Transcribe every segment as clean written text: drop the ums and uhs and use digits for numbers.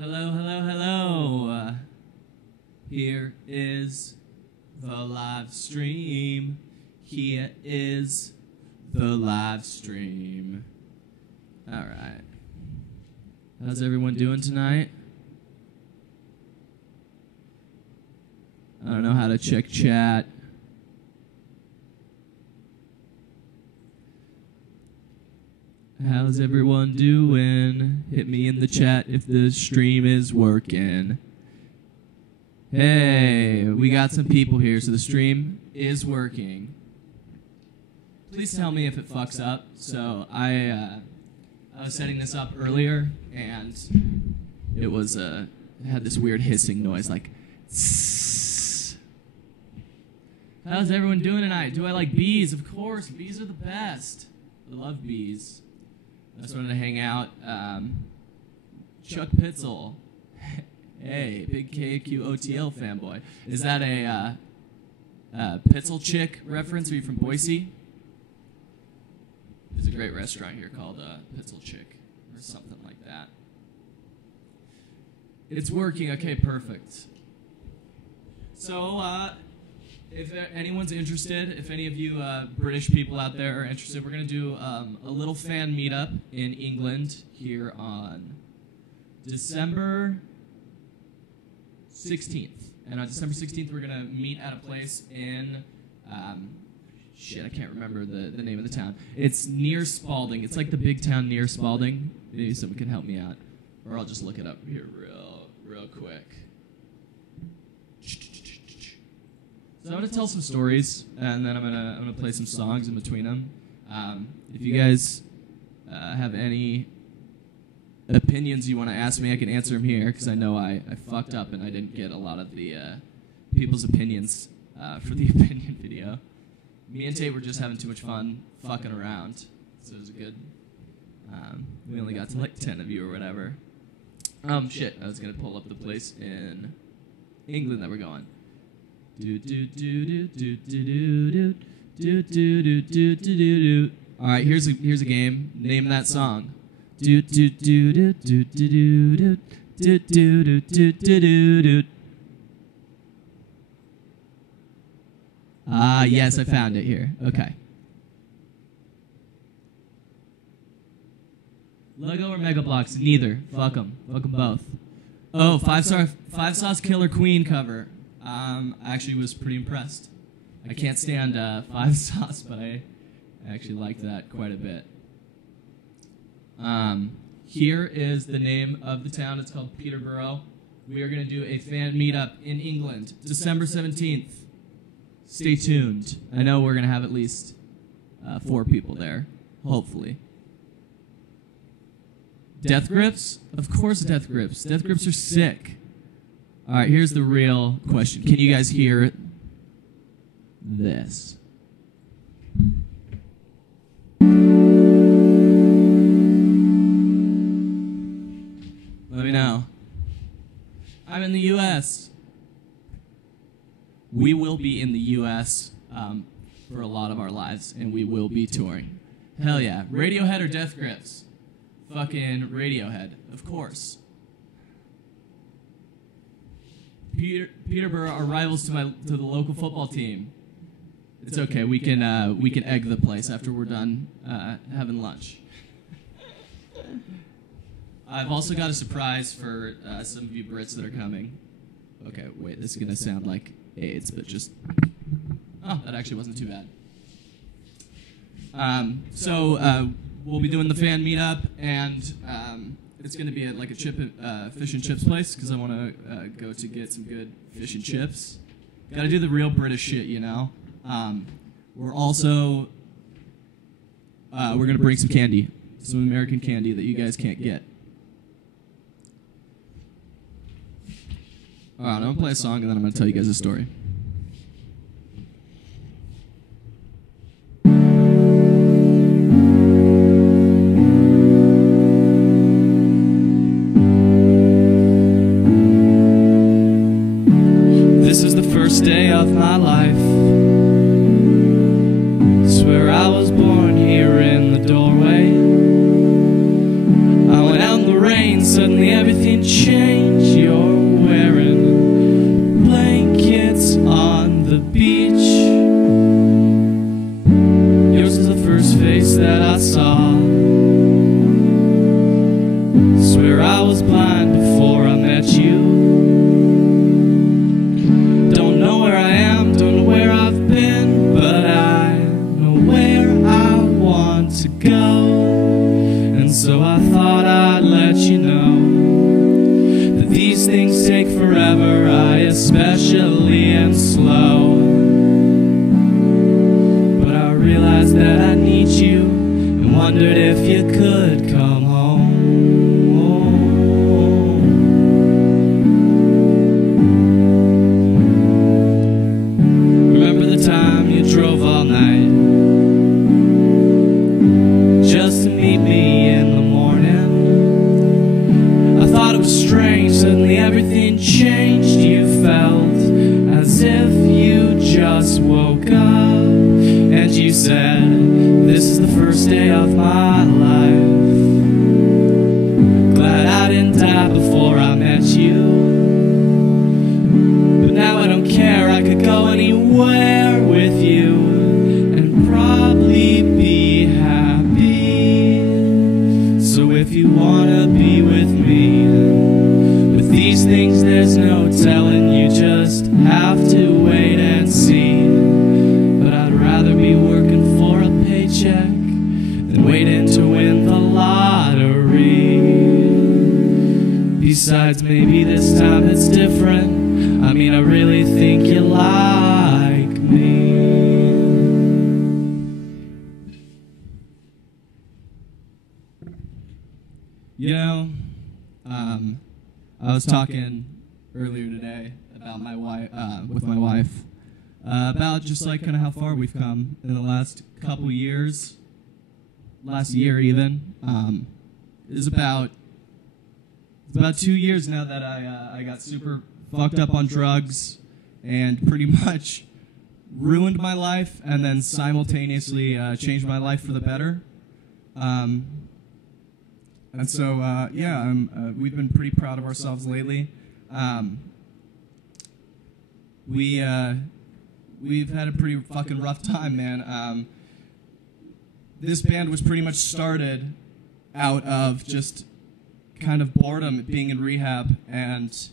Hello, hello, hello. Here is the live stream. Here is the live stream. All right. How's everyone doing tonight? I don't know how to check chat. How's everyone doing? Hit me in the chat if the stream is working. Hey, we got some people here, so the stream is working. Please tell me if it fucks up. So I was setting this up earlier, and it was it had this weird hissing noise, like. Tss. How's everyone doing tonight? Do I like bees? Of course, bees are the best. I love bees. I just wanted to hang out. Chuck Pitzel. Hey, big KQOTL fanboy. Is that a Pitzel Chick reference? Are you from Boise? There's a great restaurant here called Pitzel Chick or something like that. It's working. Okay, perfect. So, if anyone's interested, if any of you British people out there are interested, we're going to do a little fan meetup in England here on December 16th. And on December 16th, we're going to meet at a place in, shit, I can't remember the name of the town. It's near Spalding. It's like the big town near Spalding. Maybe someone can help me out. Or I'll just look it up here real quick. So I'm gonna tell some stories, and then I'm gonna play some songs in between them. If you guys have any opinions you want to ask me, I can answer them here because I know I fucked up and I didn't get a lot of the people's opinions for the opinion video. Me and Tate were just having too much fun fucking around, so it was a good. We only got to like 10 of you or whatever. Shit, I was gonna pull up the place in England that we're going. All right, here's a game. Name that song. Ah, yes, I found it here. Okay. Lego or Mega Bloks? Neither. Fuck them. Fuck them both. Oh, five sauce Killer Queen cover. I actually was pretty impressed. I can't stand 5 sauce, but I actually liked that quite a bit. Here is the name of the town. It's called Peterborough. We are going to do a fan meetup in England, December 17th. Stay tuned. I know we're going to have at least 4 people there, hopefully. Death Grips? Of course Death Grips. Death Grips are sick. All right, here's the real question. Can you guys hear this? Let me know. I'm in the U.S. We will be in the U.S. For a lot of our lives, and we will be touring. Hell yeah. Radiohead or Death Grips? Fucking Radiohead, of course. Peterborough are rivals to the local football team. It's okay. We can egg the place after we're done having lunch. I've also got a surprise for some of you Brits that are coming. Okay, wait. This is gonna sound like AIDS, but just that actually wasn't too bad. So we'll be doing the fan meetup, and it's going to be at like a fish and chips place because I want to go to get some good fish and chips. Got to do the real British shit, you know. We're also we're going to bring some candy, some American candy that you guys can't get. All right, I'm going to play a song and then I'm going to tell you guys a story. Day of my life, swear I was born here in the doorway. I went out in the rain rain, suddenly everything changed. You're wearing blankets on the beach. Yours is the first face that I saw. Swear I was blind before I met you. Don't know where I am, don't know where I've been, but I know where I want to go. And so I thought I'd let you know that these things take forever, I especially am slow. But I realized that I need you and wondered if you could come home. Remember the time you drove all night just to meet me in the morning? I thought it was strange, suddenly everything changed. You felt as if you just woke up, and you said, this is the first day of my life. Glad I didn't die before I met you. But now I don't care, I could go anywhere with you and probably be happy. So if you wanna be with me, with these things there's no telling, you just have to wait and see. But I'd rather be working for a paycheck than waiting to win the lottery. Besides, maybe this time it's different. I mean, I really think you like me. You know, I was talking earlier today about my wife, with my wife, about just like kind of how far we've come in the last couple years, last year even. It's about 2 years now that I got super fucked up on drugs and pretty much ruined my life and then simultaneously changed my life for the better. And so, yeah, we've been pretty proud of ourselves lately. We've had a pretty fucking rough time, man. This band was pretty much started out of just kind of boredom, being in rehab, and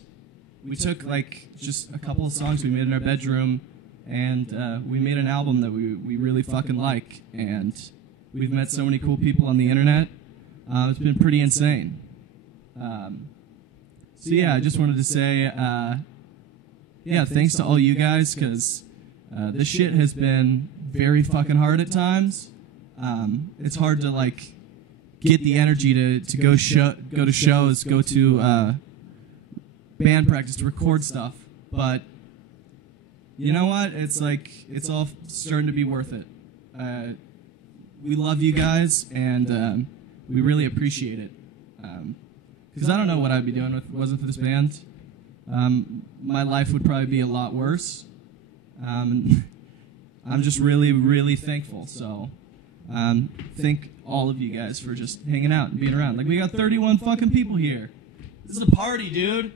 we took like just a couple of songs we made in our bedroom, and we made an album that we really fucking like, and we've met so many cool people on the internet. It's been pretty insane. So yeah, I just wanted to say, yeah, thanks to all you guys, because this shit has been very fucking hard at times. It's hard to like get the energy to go to shows, go to band practice, to record stuff. But you know what? It's like it's all starting to be worth it. We love you guys, and we really appreciate it. Because I don't know what I'd be doing if it wasn't for this band. My life would probably be a lot worse. I'm just really, really thankful. So, thank all of you guys for just hanging out and being around. Like, we got 31 fucking people here. This is a party, dude.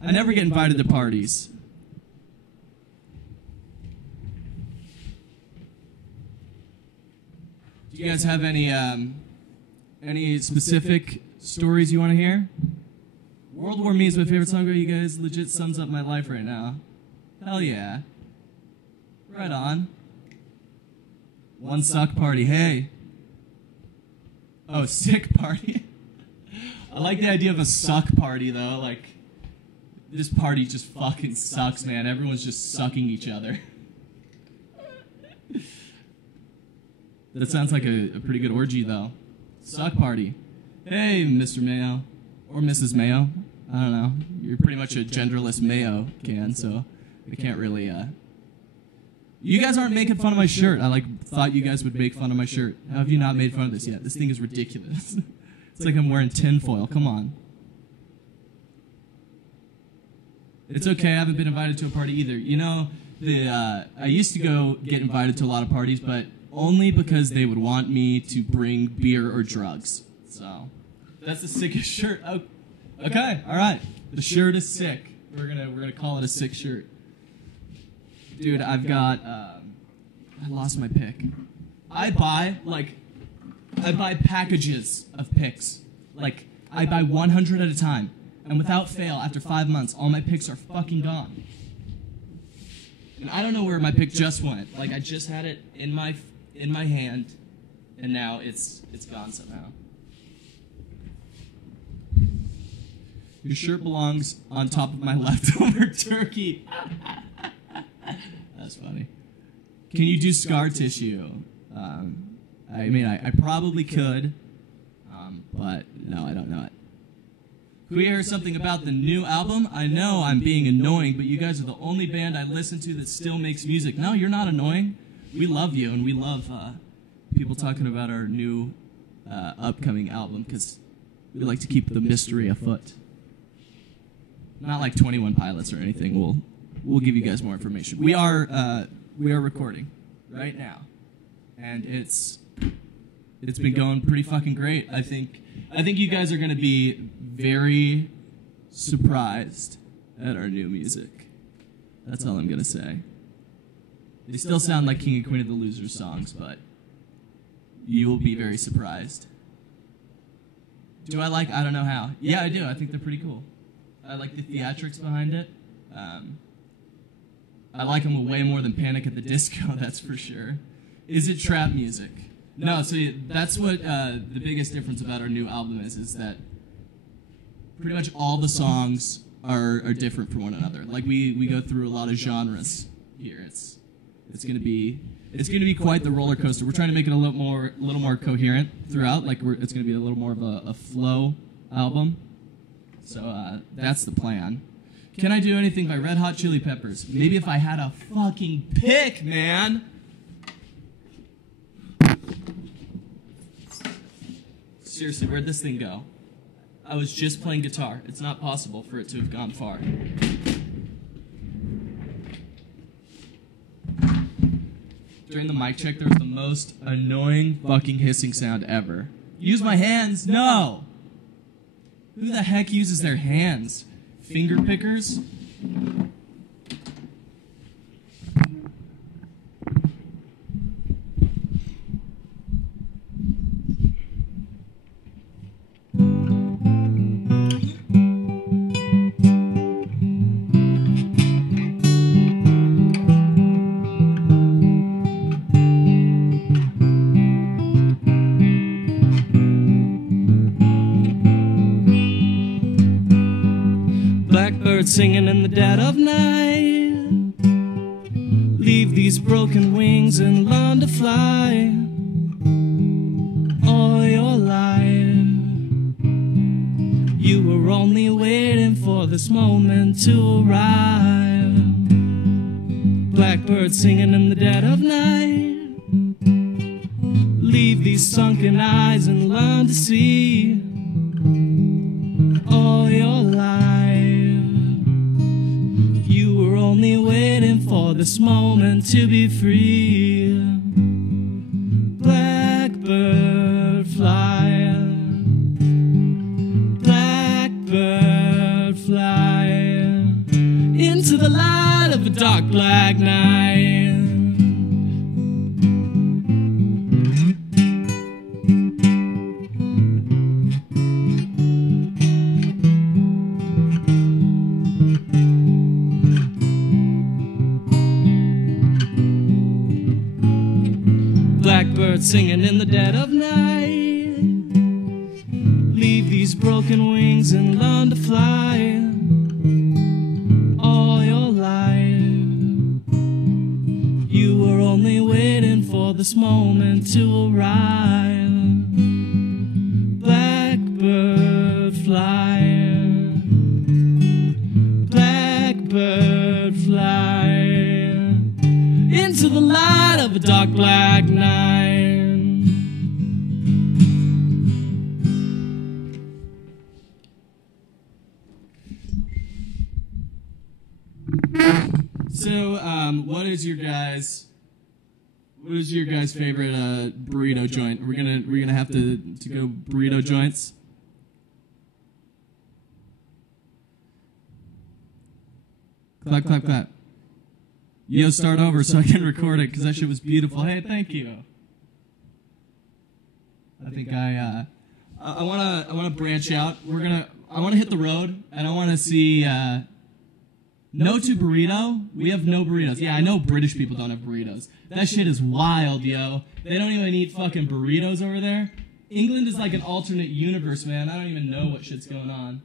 I never get invited to parties. Do you guys have any specific stories you want to hear? World War Me is my favorite song, but you guys legit sums up my life right now. Hell yeah. Right on. One suck party, hey. Oh, sick party. I like the idea of a suck party, though. Like, this party just fucking sucks, man. Everyone's just sucking each other. That sounds like a pretty good orgy, though. Suck party. Hey, Mr. Mayo. Or Mrs. Mayo. I don't know. You're pretty much a genderless Mayo can, so I can't really, You guys aren't making fun of my shirt. I, thought you guys would make fun of my shirt. How have you not made fun of this yet? This thing is ridiculous. It's like I'm wearing tinfoil. Come on. It's okay. I haven't been invited to a party either. You know, I used to go get invited to a lot of parties, but only because they would want me to bring beer or drugs. So, That's the sickest shirt. Oh, okay, all right. The shirt is sick. We're gonna call it a sick shirt. Dude, I've got. I lost my pick. I buy packages of picks. Like I buy 100 at a time, and without fail, after 5 months, all my picks are fucking gone. And I don't know where my pick just went. Like I just had it in my hand, and now it's gone somehow. Your shirt belongs on top of my leftover turkey. That's funny. Can you do scar tissue? I mean, I probably could, but no, I don't know it. Can we hear something about the new album? I know I'm being annoying, but you guys are the only band I listen to that still makes music. No, you're not annoying. We love you, and we love people talking about our new upcoming album, because we like to keep the mystery afoot. Not like 21 Pilots or anything. We'll give you guys more information. We are recording right now, and it's been going pretty fucking great. I think you guys are gonna be very surprised at our new music. That's all I'm gonna say. They still sound like King and Queen of the Losers songs, but you will be very surprised. Do I like I Don't Know How? Yeah, I do. I think they're pretty cool. I like the theatrics behind it. I like them way more than Panic at the Disco, that's for sure. Is it trap music? No, so that's what the biggest difference about our new album is that pretty much all the songs are different from one another. Like we go through a lot of genres here. It's gonna be quite the roller coaster. We're trying to make it a little more coherent throughout. Like it's gonna be a little more of a flow album. So that's the plan. Can I do anything by Red Hot Chili Peppers? Maybe if I had a fucking pick, man. Seriously, where'd this thing go? I was just playing guitar. It's not possible for it to have gone far. During the mic check, there was the most annoying fucking hissing sound ever. Use my hands? No! Who the heck uses their hands? Finger pickers? Singing in the dead of night, leave these broken wings and learn to fly. All your life you were only waiting for this moment to arrive. Blackbird singing in the dead of night, leave these sunken eyes and learn to see. All your life only waiting for this moment to be free. Blackbird fly, blackbird fly into the light of a dark black night. Blackbird singing in the dead of night, leave these broken wings and learn to fly. All your life you were only waiting for this moment to arrive. Blackbird fly, blackbird fly into the light of a dark black night. So, what is your guys' favorite burrito joint? We're gonna have to go burrito joints. Clap, clap, clap. Yo, start over so I can record it because that shit was beautiful. Hey, thank you. I think I wanna branch out. I wanna hit the road and I wanna see no to burrito. We have no burritos. Yeah, I know British people don't have burritos. That shit is wild, yo. They don't even eat fucking burritos over there. England is like an alternate universe, man. I don't even know what shit's going on.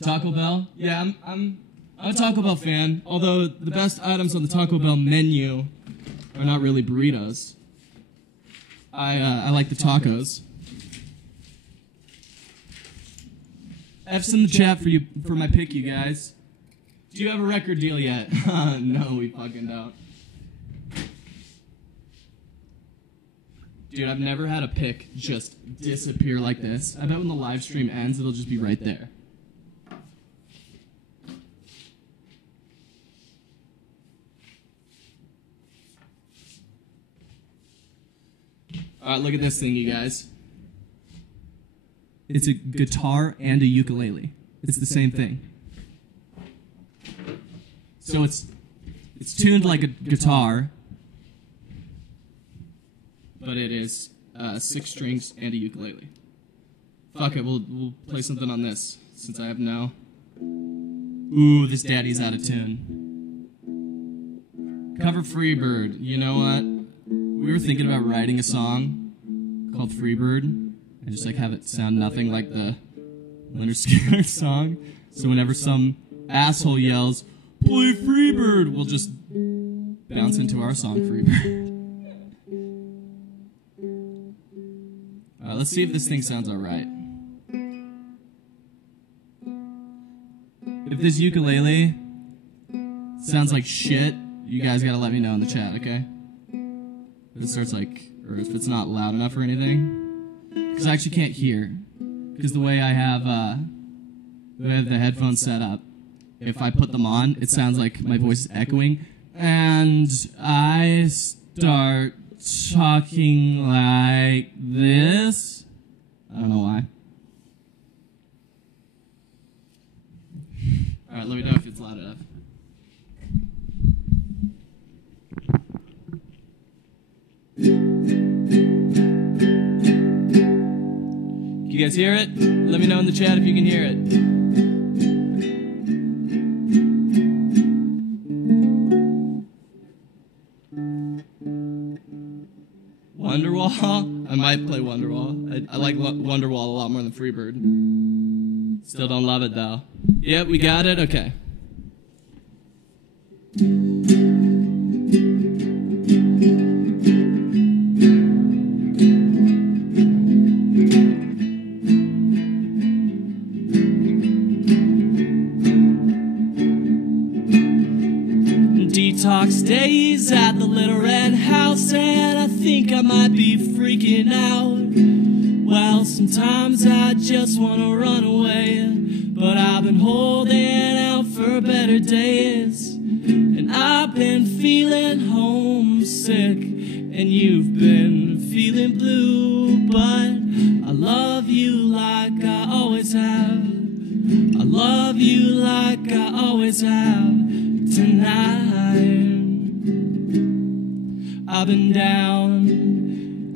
Taco Bell? Yeah, I'm a Taco Bell fan, although the best items on the Taco Bell menu are not really burritos. I like the tacos. F's in the chat for my pick, you guys. Do you have a record deal yet? No, we fucking don't. Dude, I've never had a pick just disappear like this. I bet when the live stream ends, it'll just be right there. Alright, look at this thing, you guys. It's a guitar and a ukulele. It's the same thing. So it's tuned like a guitar, but it is 6 strings and a ukulele. Fuck it, we'll play something on this, since I have no... Ooh, this daddy's out of tune. Cover Freebird. You know what? We were thinking about writing a song called Freebird and just like have it sound nothing like the Leonard Skinner song. So whenever some asshole yells, "Play Freebird," we'll just bounce into our song Freebird. Let's see if this thing sounds alright. If this ukulele sounds like shit, you guys gotta let me know in the chat, okay? If it starts like, or if it's not loud enough or anything. Because I actually can't hear. Because the way I have the headphones set up, if I put them on, it sounds like my voice is echoing. And I start talking like this. I don't know why. Alright, let me know if it's loud enough. Can you guys hear it? Let me know in the chat if you can hear it. Wonderwall? I might play Wonderwall. I like Wonderwall a lot more than Freebird. Still don't love it though. Yep, we got it? Okay. Detox days at the Little Red House, and I think I might be freaking out. Well, sometimes I just wanna run away, but I've been holding out for better days. And I've been feeling homesick, and you've been feeling blue. But I love you like I always have. I love you like I always have tonight. I've been down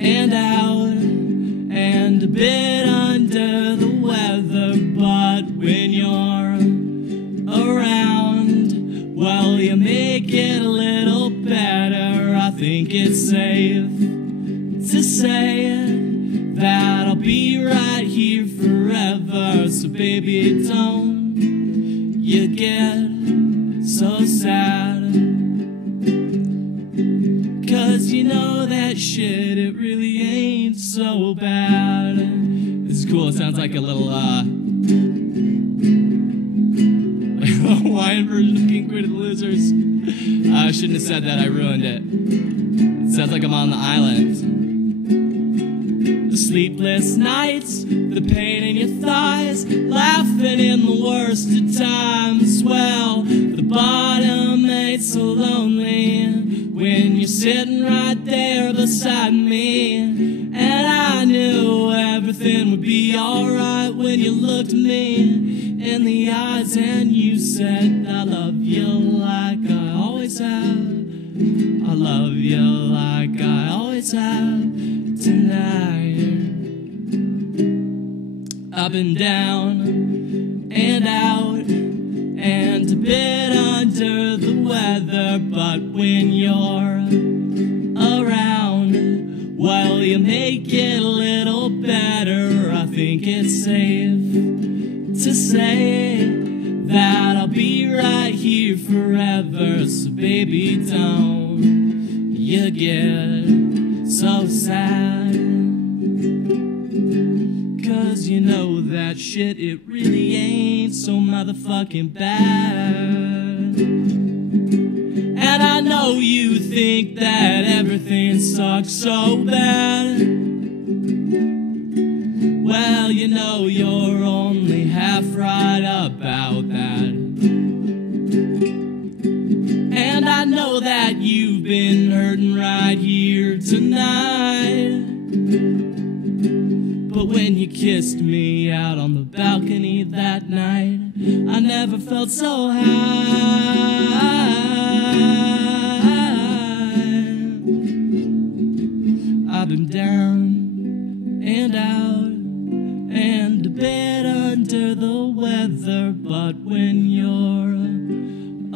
and out and a bit under the weather, but when you're around, well, you make it a little better. I think it's safe to say that I'll be right here forever. So baby, don't you get so sad, 'cause you know that shit, it really ain't so bad. This is cool. It sounds like a little Hawaiian version of King Queen of the Losers. I shouldn't have said that. I ruined it. It sounds like I'm on the island. The sleepless nights, the pain in your thighs, laughing in the worst of times. Well, the bottom ain't so lonely when you're sitting right there beside me. And I knew everything everything would be alright when you looked me in the eyes and you said, I love you like I always have. I love you like I always have tonight. I've been down and out and a bit under the weather, but when you're around, well, you make it a little better. I think it's safe to say that I'll be right here forever. So baby, don't you get so sad, 'cause you know that shit, it really ain't so motherfucking bad. And I know you think that everything sucks so bad. Well, you know you're only half right about that. And I know that you've been hurting right here tonight. But when you kissed me out on the balcony that night, I never felt so high. I've been down and out and a bit under the weather, but when you're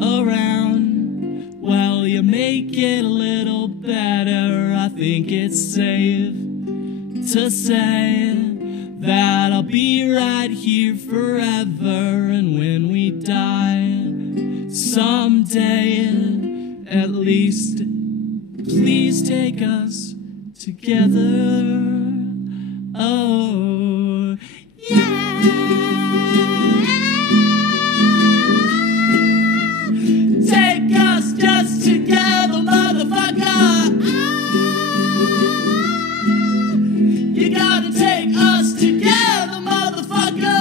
around, well, you make it a little better. I think it's safe to say that I'll be right here forever. And when we die someday, at least please take us together. Oh, yeah. Take us just together, motherfucker. You gotta take us together, motherfucker.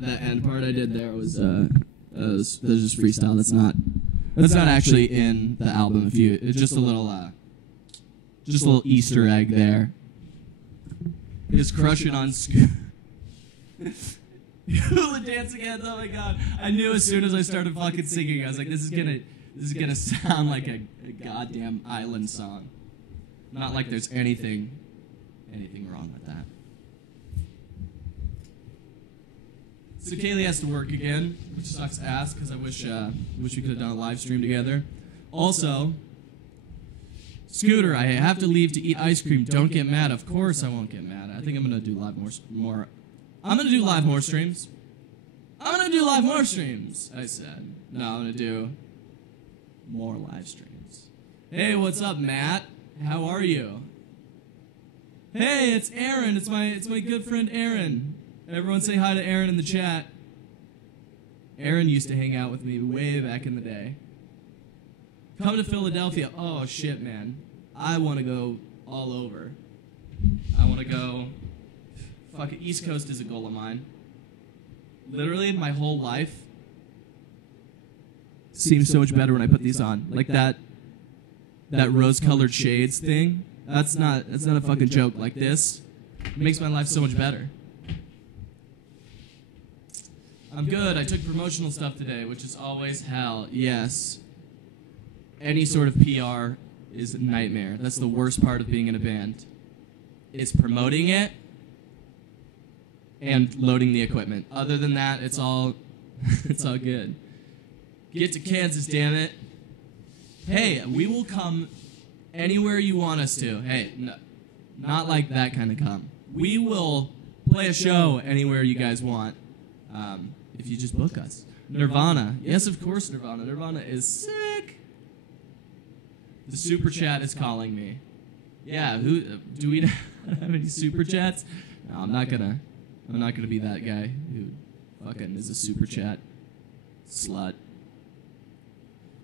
That end part I did there was just freestyle. That's not actually in the album. It's just a little Easter egg there. Just crushing on hula dancing hands. Oh my god! I knew as soon as I started fucking singing, I was like, this is gonna sound like a goddamn island song. Not like there's anything wrong with that. So Kaylee has to work again, which sucks ass, because I wish we could have done a live stream together. Also, Scooter, I have to leave to eat ice cream. Don't get mad. Of course I won't get mad. I think I'm gonna do more. I'm gonna do more streams. I'm gonna do live more streams. I said no. I'm gonna do more live streams. Hey, what's up, Matt? How are you? Hey, it's Aaron. It's my good friend Aaron. Everyone say hi to Aaron in the chat. Aaron used to hang out with me way back in the day. Come to Philadelphia. Oh, shit, man. I want to go all over. I want to go... Fuck it, East Coast is a goal of mine. Literally, my whole life seems so much better when I put these on. Like that rose-colored shades thing. That's not a fucking joke. Like this makes my life so much better. I'm good. I took promotional stuff today, which is always hell. Yes. Any sort of PR is a nightmare. That's the worst part of being in a band. It's promoting it and loading the equipment. Other than that, it's all good. Get to Kansas, damn it. Hey, we will come anywhere you want us to. Hey, no, not like that kind of come. We will play a show anywhere you guys want. If you just book us. Nirvana. Yes, of course, Nirvana. Nirvana is sick. The super chat is calling me. Yeah, do we have any super chats? No, I'm not gonna be that guy who fucking is a super chat slut.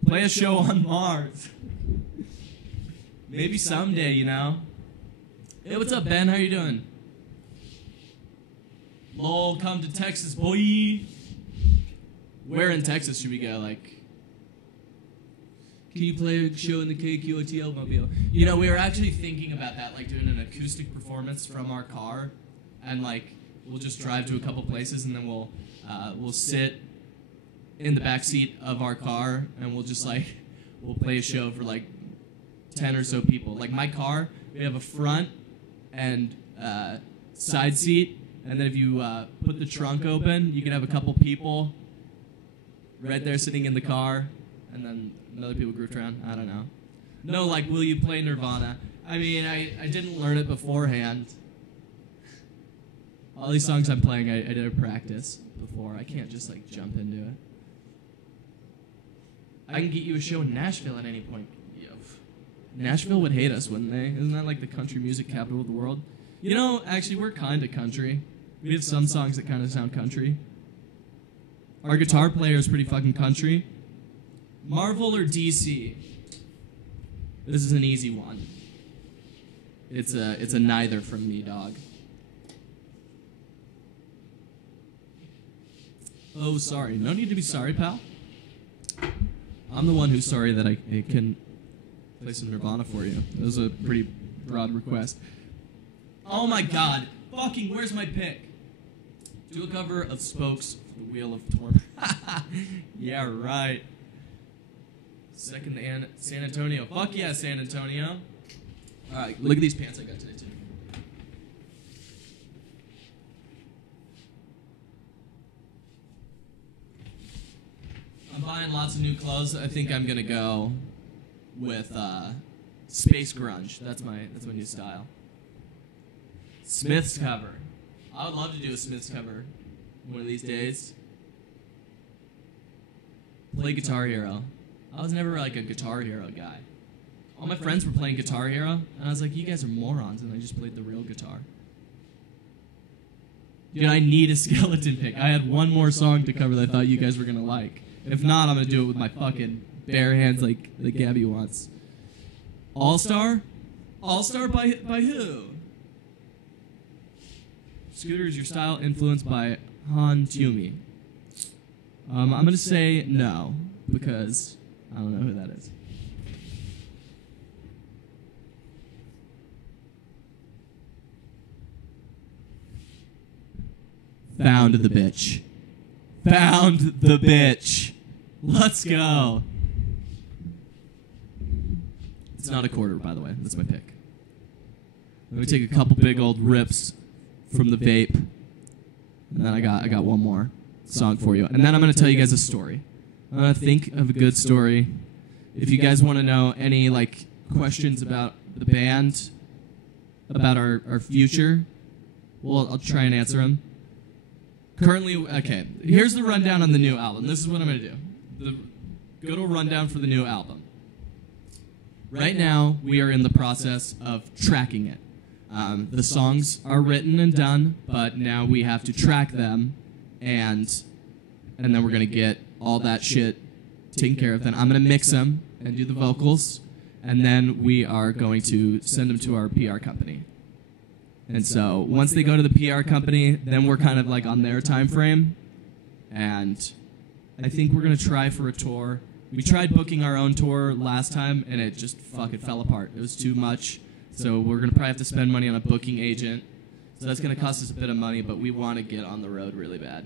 Play a show on Mars. Maybe someday, you know. Hey, what's up, Ben? How you doing? Lol, come to Texas, boy. Where in Texas should we go? Like, Can you play a show in the KQOT Mobile? You know, we were actually thinking about that, like doing an acoustic performance from our car, and like we'll just drive to a couple places, and then we'll sit in the back seat of our car, and we'll play a show for like 10 or so people. Like my car, we have a front and side seat, and then if you put the trunk open, you can have a couple people right there sitting in the car, and then other people grooved around. I don't know. No, like, will you play Nirvana? I mean, I didn't learn it beforehand. All these songs I'm playing, I did a practice before. I can't just like jump into it. I can get you a show in Nashville at any point. Nashville would hate us, wouldn't they? Isn't that like the country music capital of the world? You know, actually, we're kind of country. We have some songs that kind of sound country. Our guitar player is pretty fucking country. Marvel or DC? This is an easy one. It's a neither from me, dog. Oh, sorry. No need to be sorry, pal. I'm the one who's sorry that I can play some Nirvana for you. That was a pretty broad request. Oh my god. Fucking, where's my pick? Do a cover of Spokes for the Wheel of Torment. Yeah, right. Second to San Antonio. Fuck yeah, San Antonio. Alright, look at these pants I got today, too. I'm buying lots of new clothes. I think I'm gonna go with space grunge. That's my new style. Smiths cover. I would love to do a Smiths cover one of these days. Play Guitar Hero. I was never like a Guitar Hero guy. All my friends were playing Guitar Hero, and I was like, you guys are morons, and I just played the real guitar. Dude, I need a skeleton pick. I had one more song to cover that I thought you guys were gonna like. If not, I'm gonna do it with my fucking bare hands like Gabby wants. All-Star? All-Star by who? Scooter, is your style influenced by Han Toomey? I'm gonna say no, because I don't know who that is. Found the bitch. Found the bitch. Let's go. It's not a quarter, by the way. That's my pick. Let me take a couple big old rips from the vape. And then I got one more song for you. And then I'm going to tell you guys a story. I'm going to think of a good story. If you guys want to know any like questions about the band, about our future, well, I'll try and answer them. Currently, okay, here's the rundown on the new album. This is what I'm going to do. The good old rundown for the new album. Right now, we are in the process of tracking it. The songs are written and done, but now we have to track them, and then we're going to get all that shit taken care of. Then I'm going to mix them and do the vocals, and then we are going to send them to our PR company. And so once they go to the PR company, then we're kind of like on their time frame. And I think we're going to try for a tour. We tried booking our own tour last time, and it just fucking fell apart. It was too much. So we're going to probably have to spend money on a booking agent. So that's going to cost us a bit of money, but we want to get on the road really bad.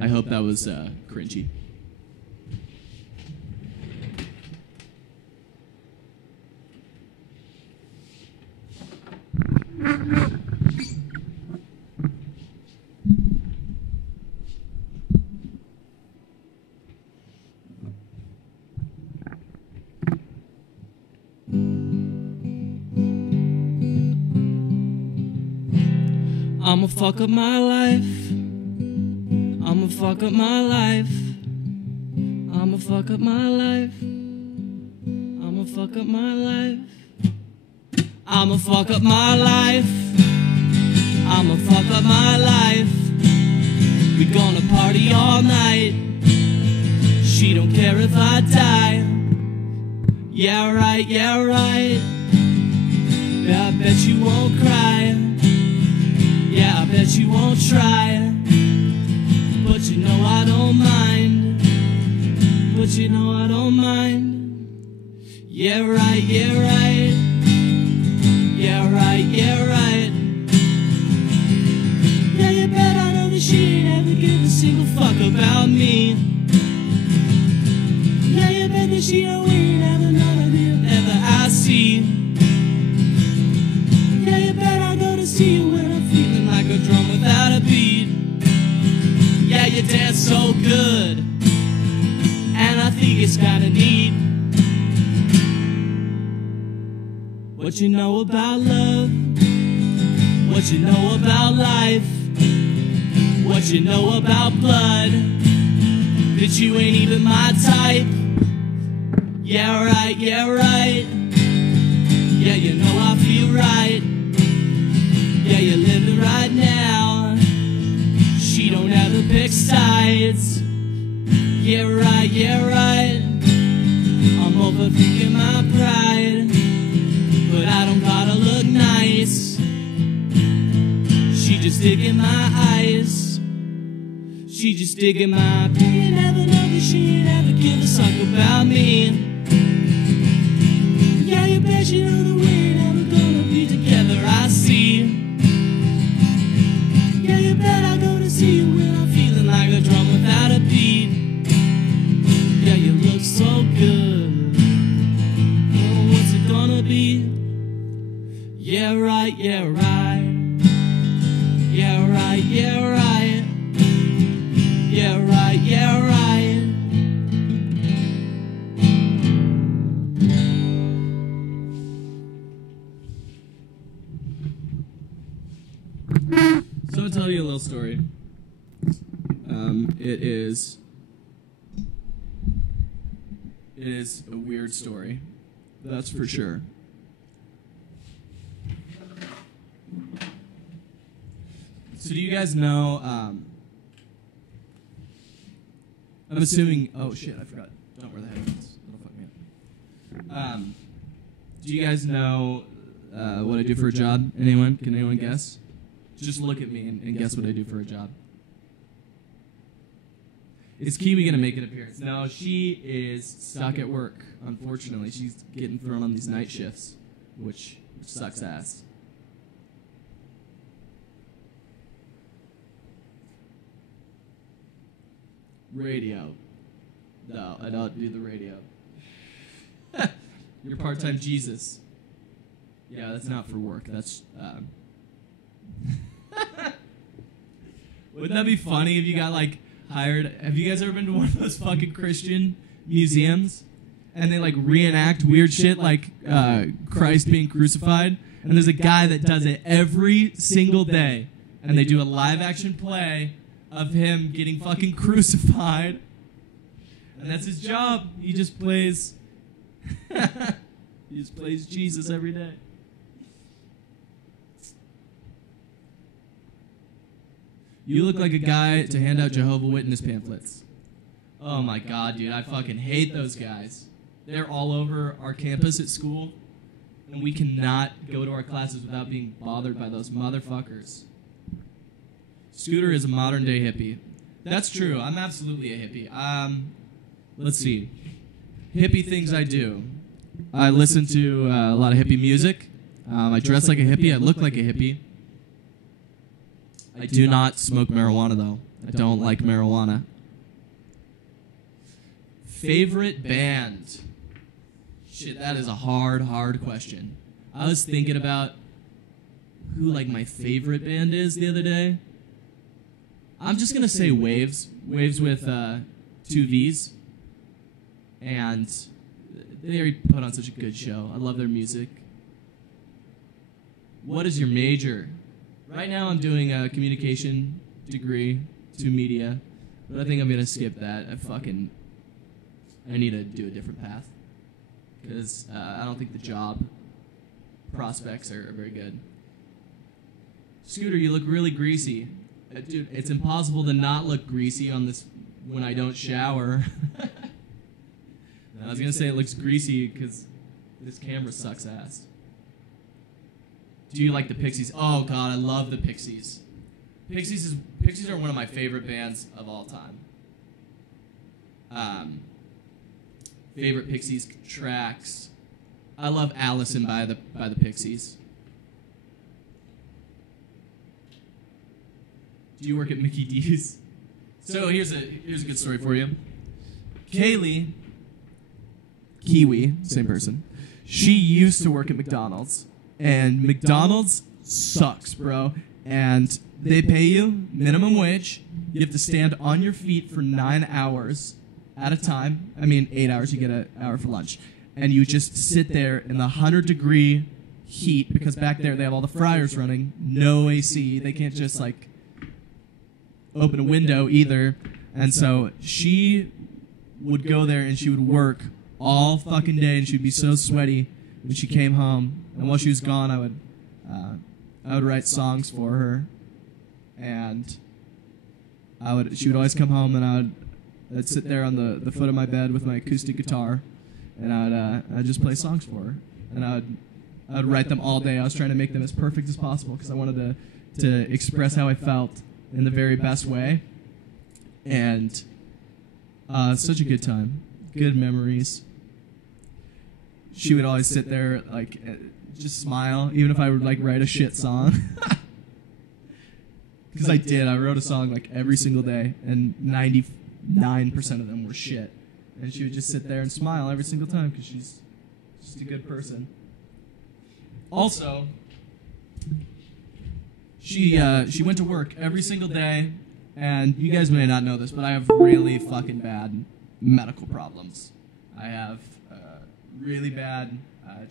I hope that was cringy. I'ma fuck up my life. I'ma fuck up my life. I'ma fuck up my life. I'ma fuck up my life. I'ma fuck up my life. I'ma fuck up my life. We gonna party all night. She don't care if I die. Yeah right, yeah right. I bet you won't cry. Yeah, I bet you won't try. But you know I don't mind. But you know I don't mind. Yeah, right, yeah, right. Yeah, right, yeah, right. Yeah, you bet I know that she ain't ever give a single fuck about me. Yeah, you bet that she don't ain't ever none of the ever I see. Yeah, you bet I go to see you when I'm feeling like a drum without a beat. Yeah, you dance so good, and I think it's kinda neat. What you know about love? What you know about life? What you know about blood? That you ain't even my type. Yeah, right, yeah, right. Yeah, you know I feel right. Yeah, you're living right now. She don't ever pick sides. Yeah, right, yeah, right. I'm overthinking my pride, but I don't gotta look nice. She just digging my eyes. She just digging my pain. Never know that she ain't ever give a suck about me. Yeah, you bet you know that we ain't ever gonna be together, I see. Yeah, you bet I go to see you when I'm feeling like a drum without a beat. Yeah, you look so good. Oh, what's it gonna be? Yeah, right, yeah, right. Yeah, right, yeah, right. Yeah, right, yeah, right. So I'll tell you a little story. It is a weird story. That's for sure. So do you guys know, I'm assuming, oh shit, I forgot. Don't wear the headphones. It'll fuck me up. Do you guys know what I do for a job? Anyone? Can anyone guess? Just look at me and guess what I do for a job. Is Kiwi going to make an appearance? No, she is stuck at work, unfortunately. She's getting thrown on these night shifts, which sucks ass. Radio. No, I don't do the radio. You're part-time Jesus. Yeah, that's not for work. That's, Wouldn't that be funny if you got, like, hired? Have you guys ever been to one of those fucking Christian museums? And they, like, reenact weird shit like Christ being crucified? And there's a guy that does it every single day. And they do a live-action play of him getting fucking crucified. And that's his job. He just plays... he just plays Jesus every day. You look like a guy to hand out Jehovah's Witness pamphlets. Oh my god, dude, I fucking hate those guys. They're all over our campus at school, and we cannot go to our classes without being bothered by those motherfuckers. Scooter is a modern-day hippie. That's true, I'm absolutely a hippie. Let's see. Hippie things I do. I listen to a lot of hippie music. I dress like a hippie, I look like a hippie. I do not smoke marijuana, though. I don't like marijuana. Favorite band? Shit, that is a hard question. I was thinking about who, like, my favorite band is the other day. I'm just going to say Waves. Waves with 2 V's. And they already put on such a good show. I love their music. What is your major? Right now I'm doing a communication degree to media, but I think I'm going to skip that. I need to do a different path, because I don't think the job prospects are very good. Scooter, you look really greasy. Dude, it's impossible to not look greasy on this when I don't shower. I was going to say it looks greasy because this camera sucks ass. Do you like the Pixies? Oh God, I love the Pixies. Pixies are one of my favorite bands of all time. Favorite Pixies tracks. I love Allison by the Pixies. Do you work at Mickey D's? So here's a good story for you. Kaylee, Kiwi, same person. She used to work at McDonald's, and McDonald's sucks, bro. And they pay you minimum wage. You have to stand on your feet for 9 hours at a time. I mean, 8 hours. You get an hour for lunch, and you just sit there in the 100-degree heat because back there they have all the fryers running. No AC. They can't just like open a window either. And so she would go there and she would work all fucking day, and she'd be so sweaty when she came home. And while she was gone, I would write songs for her, and she would always come home, and I'd sit there on the foot of my bed with my acoustic guitar, and I'd just play songs for her, and I'd write them all day. I was trying to make them as perfect as possible because I wanted to express how I felt in the very best way, and such a good time, good memories. She would always sit there like just smile, even if I would like write a shit song. Because I did. I wrote a song like every single day, and 99% of them were shit. And she would just sit there and smile every single time because she's just a good person. Also, she went to work every single day, and you guys may not know this, but I have really fucking bad medical problems. I have really bad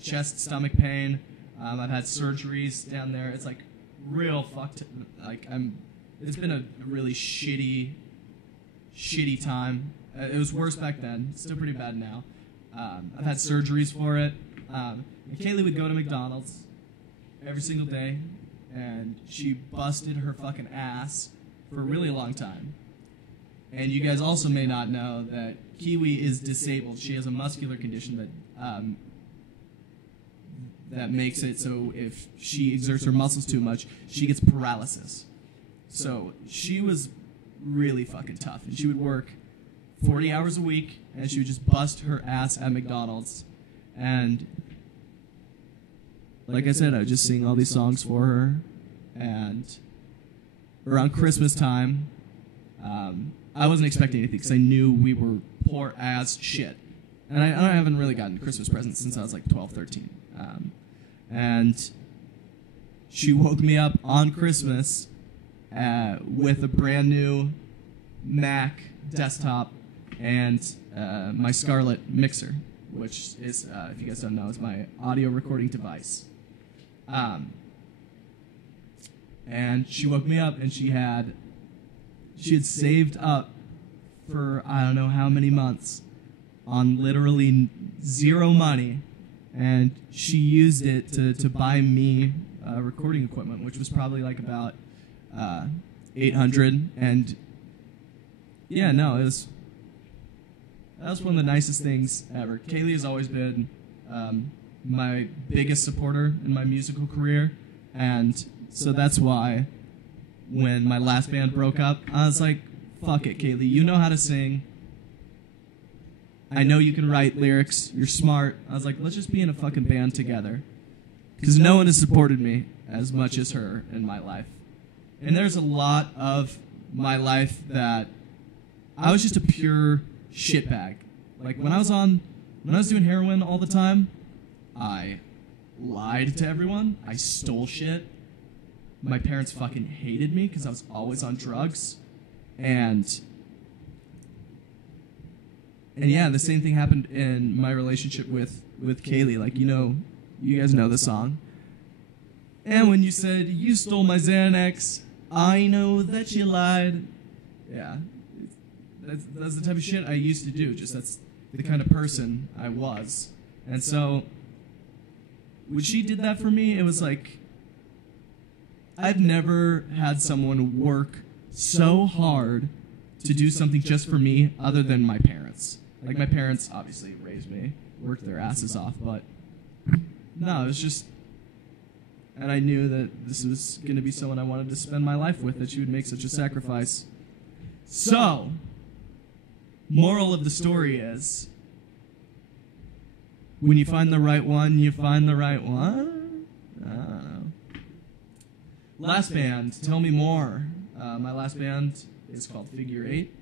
chest, stomach pain. I've had surgeries down there. It's like real fucked. Like it's been a really shitty time. It was worse back then. It's still pretty bad now. I've had surgeries for it. And Kaylee would go to McDonald's every single day, and she busted her fucking ass for a really long time. And you guys also may not know that Kiwi is disabled. She has a muscular condition that makes it so if she exerts her muscles too much, she gets paralysis. So she was really fucking tough, and she would work 40 hours a week, and she would just bust her ass at McDonald's. And like I said, I would just sing all these songs for her. And around Christmas time, I wasn't expecting anything because I knew we were poor as shit. And I haven't really gotten Christmas presents since I was like 12, 13. And she woke me up on Christmas with a brand new Mac desktop and my Scarlett mixer, which is, if you guys don't know, is my audio recording device. And she woke me up, and she had saved up for I don't know how many months on literally zero money, and she used it to buy me recording equipment, which was probably like about $800. And yeah, no, that was one of the nicest things ever. Kaylee has always been my biggest supporter in my musical career, and so that's why when my last band broke up, I was like, fuck it, Kaylee, you know how to sing. I know you can write lyrics. You're smart. I was like, let's just be in a fucking band together. Because no one has supported me as much as her in my life. And there's a lot of my life that I was just a pure shitbag. Like when I was doing heroin all the time, I lied to everyone. I stole shit. My parents fucking hated me because I was always on drugs. And yeah, the same thing happened in my relationship with Kaylee. Like, you guys know the song. And when you said, you stole my Xanax, I know that you lied. Yeah, that's the type of shit I used to do. Just that's the kind of person I was. And so when she did that for me, it was like, I've never had someone work so hard to do something just for me other than my parents. Like, my parents obviously raised me, worked their asses off, but no, it And I knew that this was going to be someone I wanted to spend my life with, that she would make such a sacrifice. So, moral of the story is, when you find the right one, you find the right one? I don't know. Last band, tell me more. My last band is called Figure 8.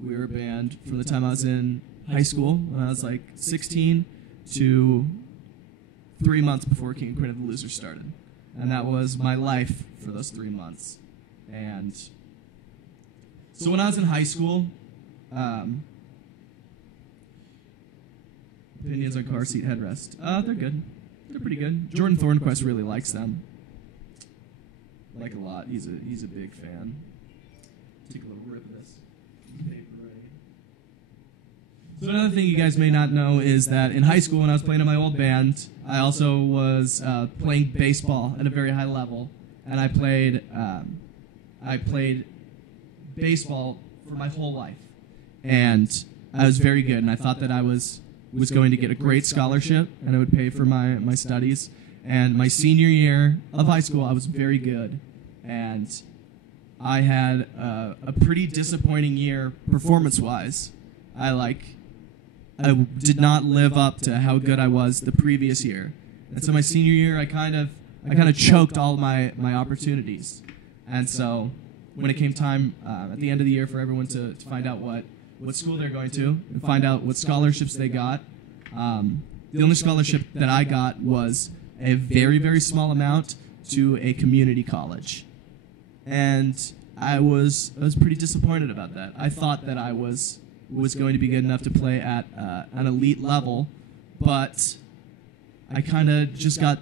We were a band from the time I was in high school, when I was like 16, to 3 months before King and Queen of the Losers started. And that was my life for those 3 months. And so when I was in high school, opinions on car seat headrest. They're good. They're pretty good. Jordan Thornquist really likes them. Like a lot. He's a big fan. Take a little rip of this paper right here. So another thing you guys may not know is that in high school, when I was playing in my old band, I also was playing baseball at a very high level, and I played baseball for my whole life, and I was very good, and I thought that I was going to get a great scholarship, and it would pay for my studies. And my senior year of high school, I was very good, and I had a pretty disappointing year performance-wise. I did not live up to how good I was the previous year, and so my senior year, I kind of choked all my opportunities. And so when it came time at the end of the year for everyone to find out what school they're going to and find out what scholarships they got, the only scholarship that I got was a very, very small amount to a community college. And I was pretty disappointed about that. I thought that I was going to be good enough to play at an elite level, but I kind of just got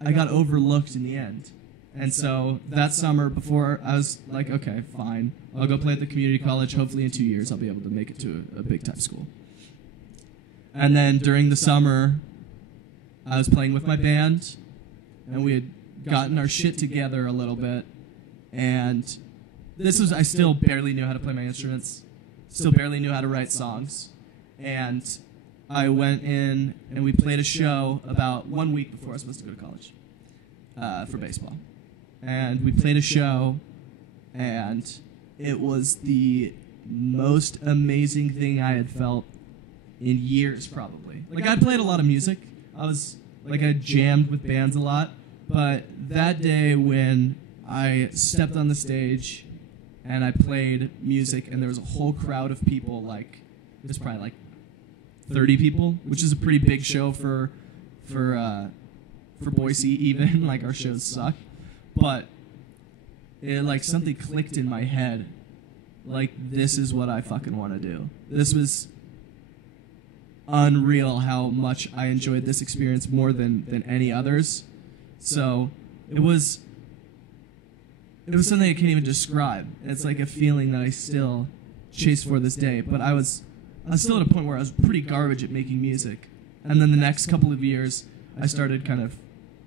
overlooked in the end. And so that summer, before, I was like, okay, fine, I'll go play at the community college. Hopefully in 2 years I'll be able to make it to a big-time school. And then during the summer, I was playing with my band, and we had gotten our shit together a little bit. And I still barely knew how to play my instruments, still barely knew how to write songs. And I went in, and we played a show about 1 week before I was supposed to go to college for baseball. And we played a show, and it was the most amazing thing I had felt in years, probably. Like, I'd played a lot of music. I jammed with bands a lot. But that day when I stepped on the stage and I played music and there was a whole crowd of people, like, there's probably like 30 people, which is a pretty big show for Boise even. Like, our shows suck. But it, like, something clicked in my head. Like, this is what I fucking want to do. This was unreal how much I enjoyed this experience more than any others. So it was something I can't even describe. It's like a feeling that I still chase for this day. But I was still at a point where I was pretty garbage at making music. And then the next couple of years, I started kind of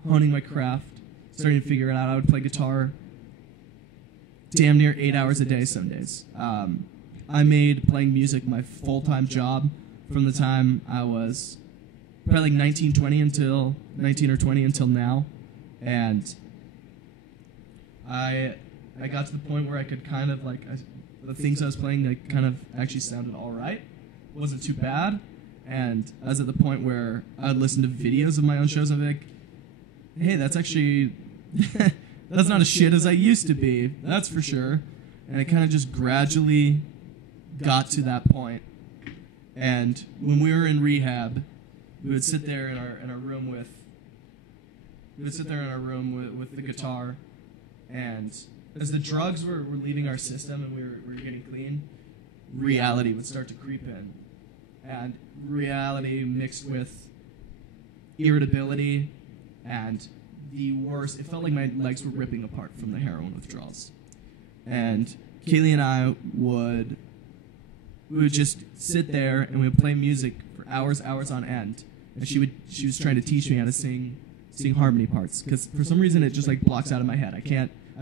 honing my craft, starting to figure it out. I would play guitar damn near 8 hours a day some days. I made playing music my full-time job from the time I was probably like 19 or 20 until now. And I got to the point where I could kind of, like, the things I was playing, like, kind of actually sounded all right. It wasn't too bad. And I was at the point where I would listen to videos of my own shows and I'd be like, hey, that's actually, that's not as shit as I used to be, that's for sure. And it kind of just gradually got to that point. And when we were in rehab, we would sit there in our room with the guitar, and as the drugs were leaving our system and we were getting clean, reality would start to creep in. And reality mixed with irritability and the worst. It felt like my legs were ripping apart from the heroin withdrawals. And Kaylee and I would just sit there and we would play music for hours on end. And she was trying to teach me how to sing harmony parts, because for some reason it just, like, blocks out of my head. I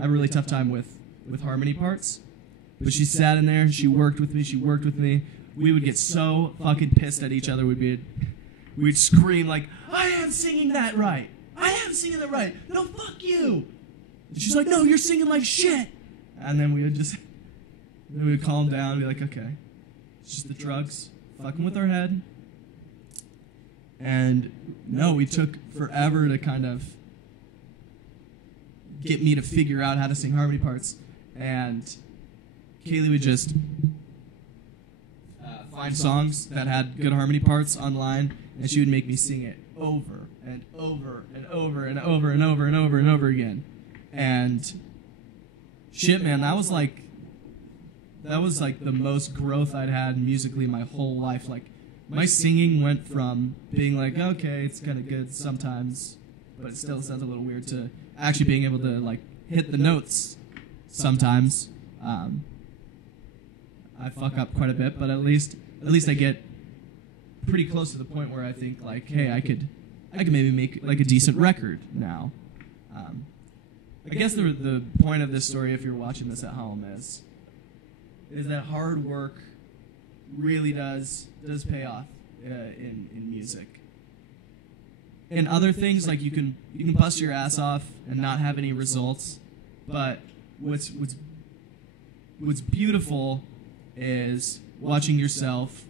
have a really tough time with harmony parts. But she sat in there, she worked with me. We would get so fucking pissed at each other. We'd we'd scream like, I am singing that right. I am singing that right. No, fuck you. And she's like, no, you're singing like shit. And then we would calm down and be like, okay, it's just the drugs fucking with our head. And no, we took forever to kind of get me to figure out how to sing harmony parts. And Kaylee would just find songs that had good harmony parts online, and she would make me sing it over and over and over and over and over and over and over again. And shit, man, that was like the most growth I'd had musically my whole life. Like, my singing went from being like, okay, it's kind of good sometimes, but it still sounds a little weird, to actually being able to like hit the notes sometimes. I fuck up quite a bit, but at least I get pretty close to the point where I think like, hey, I could maybe make like a decent record now. I guess the point of this story, if you're watching this at home, is that hard work really does pay off in music. In other things, like you can bust your ass off and not have any results, but what's beautiful is watching yourself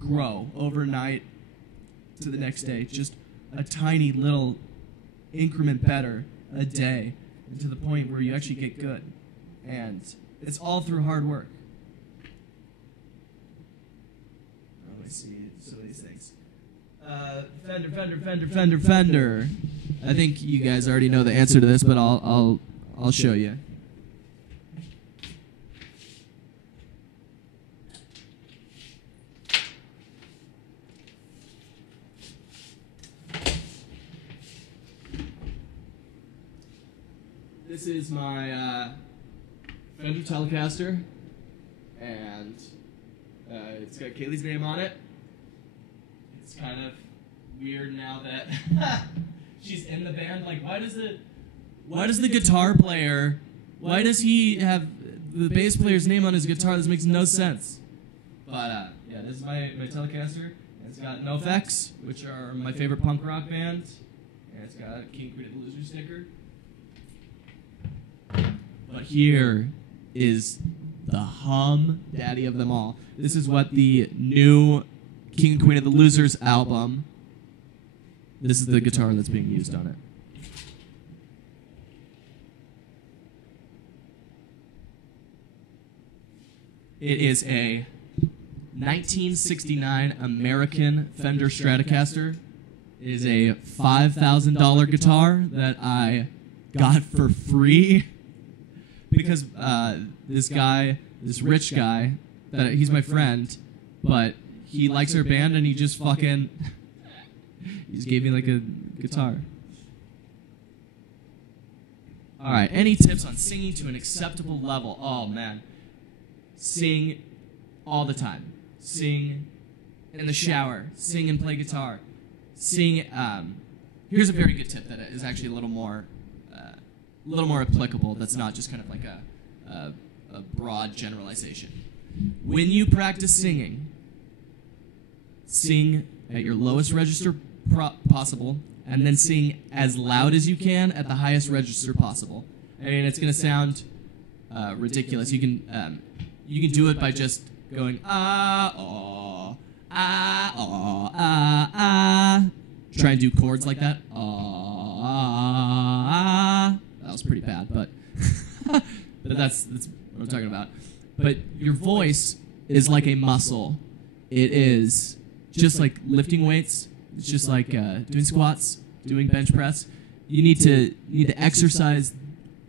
grow overnight to the next day, just a tiny little increment better a day, and to the point where you actually get good. And it's all through hard work. Let me see some of these things. Fender. I think you guys already know the answer to this, but I'll show you. This is my Fender Telecaster, and it's got Kaylee's name on it. It's kind of weird now that she's in the band. Like, why does the guitar player, why does he have the bass player's name on his guitar? This makes no sense. But yeah, this is my Telecaster. It's got NoFX, which are my favorite punk rock band, and it's got a King Queen of the Loser sticker. But here is the hum daddy of them all. This is what the new King and Queen of the Losers album, this is the guitar that's being used on it. It is a 1969 American Fender Stratocaster. It is a $5,000 guitar that I got for free because this rich guy, he's my friend, but he likes our band and he just fucking he just gave me like a guitar. All right, any tips on singing to an acceptable level? Oh man, sing all the time. Sing in the shower. Sing and play guitar. Sing. Here's a very good tip that is actually a little more applicable. That's not just kind of like a broad generalization. When you practice singing, sing at your lowest register possible, and then sing as loud as you can at the highest register possible. I mean, it's going to sound ridiculous. You can do it by just going Try and do chords like that. That was pretty bad, but but that's what I'm talking about. But your voice is like a muscle. It is just like lifting weights. It's just like doing squats, doing bench press. You need to exercise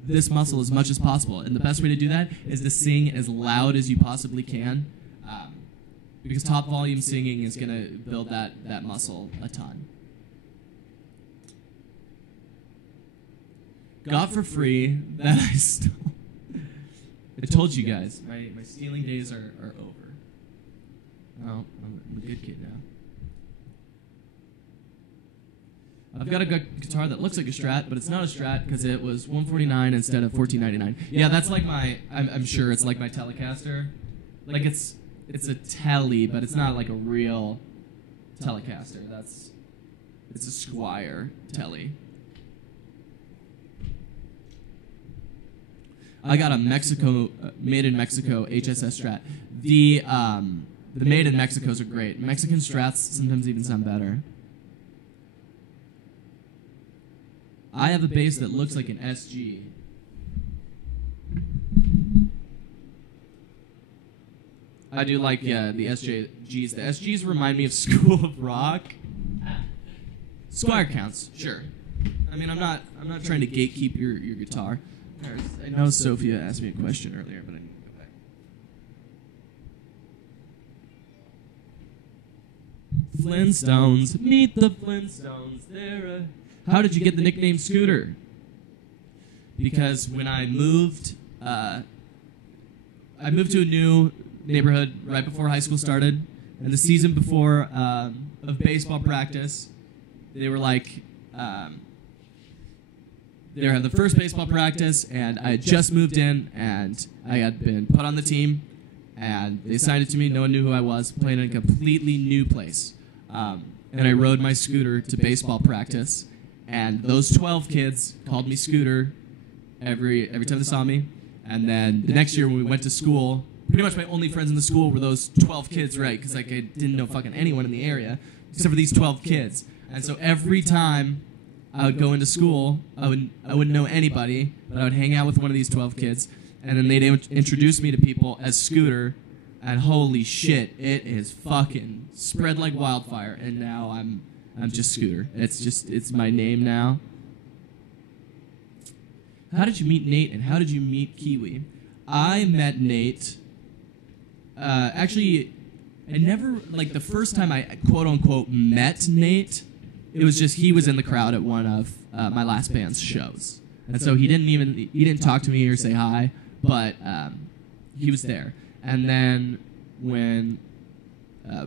this muscle as much as possible, and the best way to do that is to sing as loud as you possibly can, because top volume singing is going to build that muscle a ton. Got for free that I stole. I told you guys, my stealing days are over. Oh, I'm a good kid now. I've got a guitar that looks like a Strat, but it's not a Strat because it was $149 instead of $14.99. Yeah, that's like I'm sure it's like my Telecaster. Like it's a Tele, but it's not like a real Telecaster. It's a Squire Telly. I got a made in Mexico HSS Strat. The made in Mexicos are great. Mexican Strats sometimes even sound better. I have a bass that looks like an SG. I do like the SJGs. The SGs remind me of School of Rock. Squire counts, sure. I mean, I'm not trying to gatekeep your guitar. I know Sophia asked me a question earlier, but I need to go back. Flintstones, meet the Flintstones. How did you get the nickname Scooter? Because when I moved to a new neighborhood right before high school started, and the season before of baseball practice, they were like, they had the first baseball practice, and I had just moved in, and I had been put on the team, and they assigned it to me. No one knew who I was, playing in a completely new place. And I rode my scooter to baseball practice, and those 12 kids called me Scooter every time they saw me. And then the next year when we went to school, pretty much my only friends in the school were those 12 kids, right? Because like I didn't know fucking anyone in the area except for these 12 kids. And so every time I would go into school, I wouldn't know anybody, but I would hang out with one of these 12 kids, and then they'd introduce me to people as Scooter, and holy shit, it is fucking spread like wildfire. And now I'm just Scooter. It's my name now. How did you meet Nate, and how did you meet Kiwi? I met Nate. Actually, I never, like, the first time I quote unquote met Nate, it was just he was in the crowd at one of my last band's shows, and so he didn't talk to me or say hi, but he was there. And then when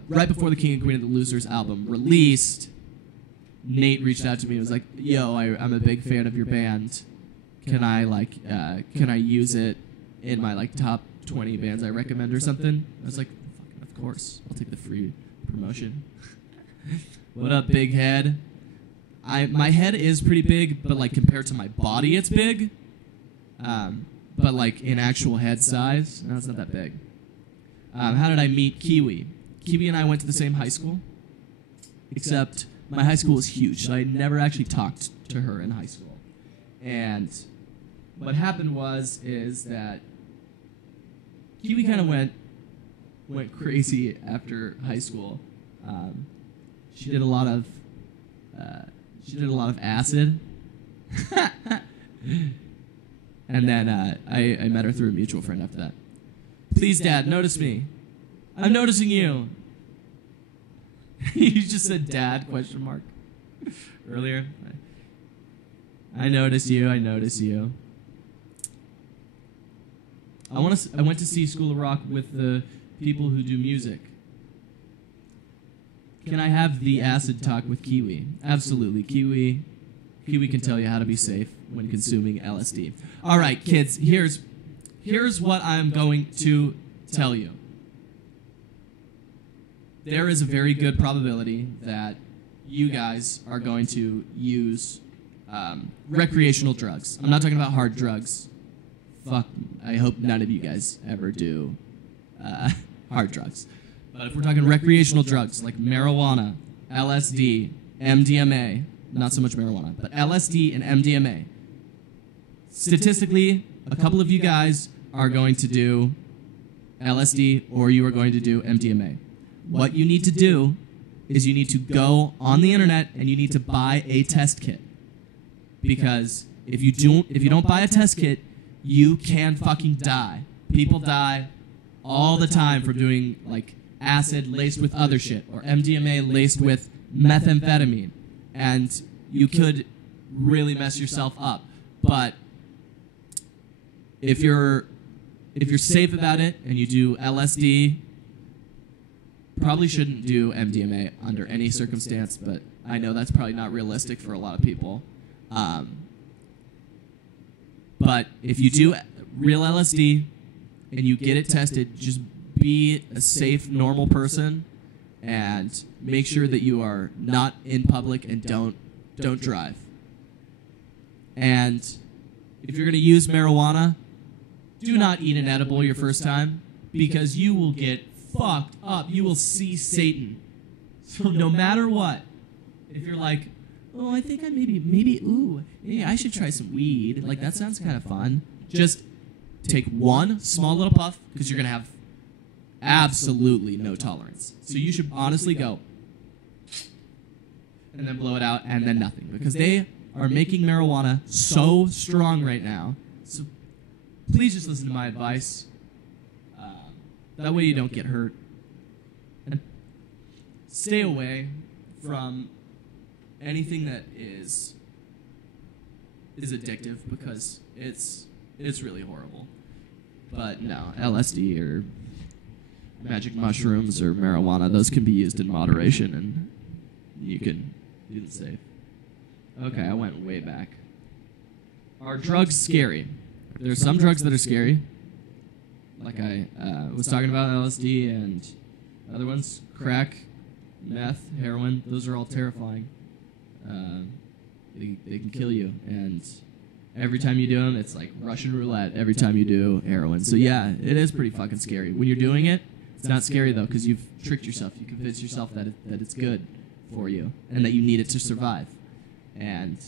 right before the King and Queen of the Losers album released, Nate reached out to me and was like, "Yo, I'm a big fan of your band. Can I use it in my like top 20 bands I recommend or something?" I was like, "Fucking of course, I'll take the free promotion." What up, big head? My head is pretty big, but like compared to my body, it's big. But like in actual head size, no, it's not that big. How did I meet Kiwi? Kiwi and I went to the same high school, except my high school was huge, so I never actually talked to her in high school. And what happened is that Kiwi kind of went crazy after high school. She did a lot of acid, and then I met her through a mutual friend after that. Please, Dad, notice me. I'm noticing you. You just said Dad ? Earlier. I notice you. I notice you. I went to see School of Rock with the people who do music. Can I have the acid talk with Kiwi? Absolutely. Kiwi can tell you how to be safe when consuming LSD. All right, kids, here's what I'm going to tell you. There is a very good probability that you guys are going to use recreational drugs. I'm not talking about hard drugs. Fuck, I hope none of you guys ever do hard drugs. But if we're talking recreational drugs like marijuana, LSD, MDMA, not so much marijuana, but LSD and MDMA, statistically, a couple of you guys are going to do LSD or you are going to do MDMA. What you need to do is you need to go on the internet and you need to buy a test kit. Because if you don't buy a test kit, you can fucking die. People die all the time from doing like acid laced with other shit or MDMA laced with methamphetamine, and you could really mess yourself up. But if you're safe about it and you do LSD, probably shouldn't do MDMA under any circumstance, but I know that's probably not realistic for a lot of people. But if you do real LSD and you get it tested, just be a safe, normal person. and make sure that you are not in public and don't drive. And if you're going to use marijuana, do not eat an edible your first time, because you will get fucked up. You will see Satan. So no matter what, if you're like, oh, I think I maybe I should try some weed. Like, that sounds kind of fun. Just take one small little puff, because you're going to have absolutely no tolerance. So you should honestly go and then blow it out and then nothing, because they are making marijuana so strong right now. So please just listen to my advice. That way you don't get hurt. And stay away from anything that is addictive, because it's really horrible. But no, LSD or magic mushrooms or marijuana, those can be used in moderation, and you can do it safe. Okay, I went way back. Are drugs scary? There's some drugs that are scary, like I was talking about, LSD, and other ones, crack, meth, heroin. Those are all terrifying. They can kill you, and every time you do them, it's like Russian roulette every time you do heroin. So yeah, it is pretty fucking scary. When you're doing it, it's not scary though, because you've tricked yourself. You convinced yourself that it's good for you and that you need it to survive. And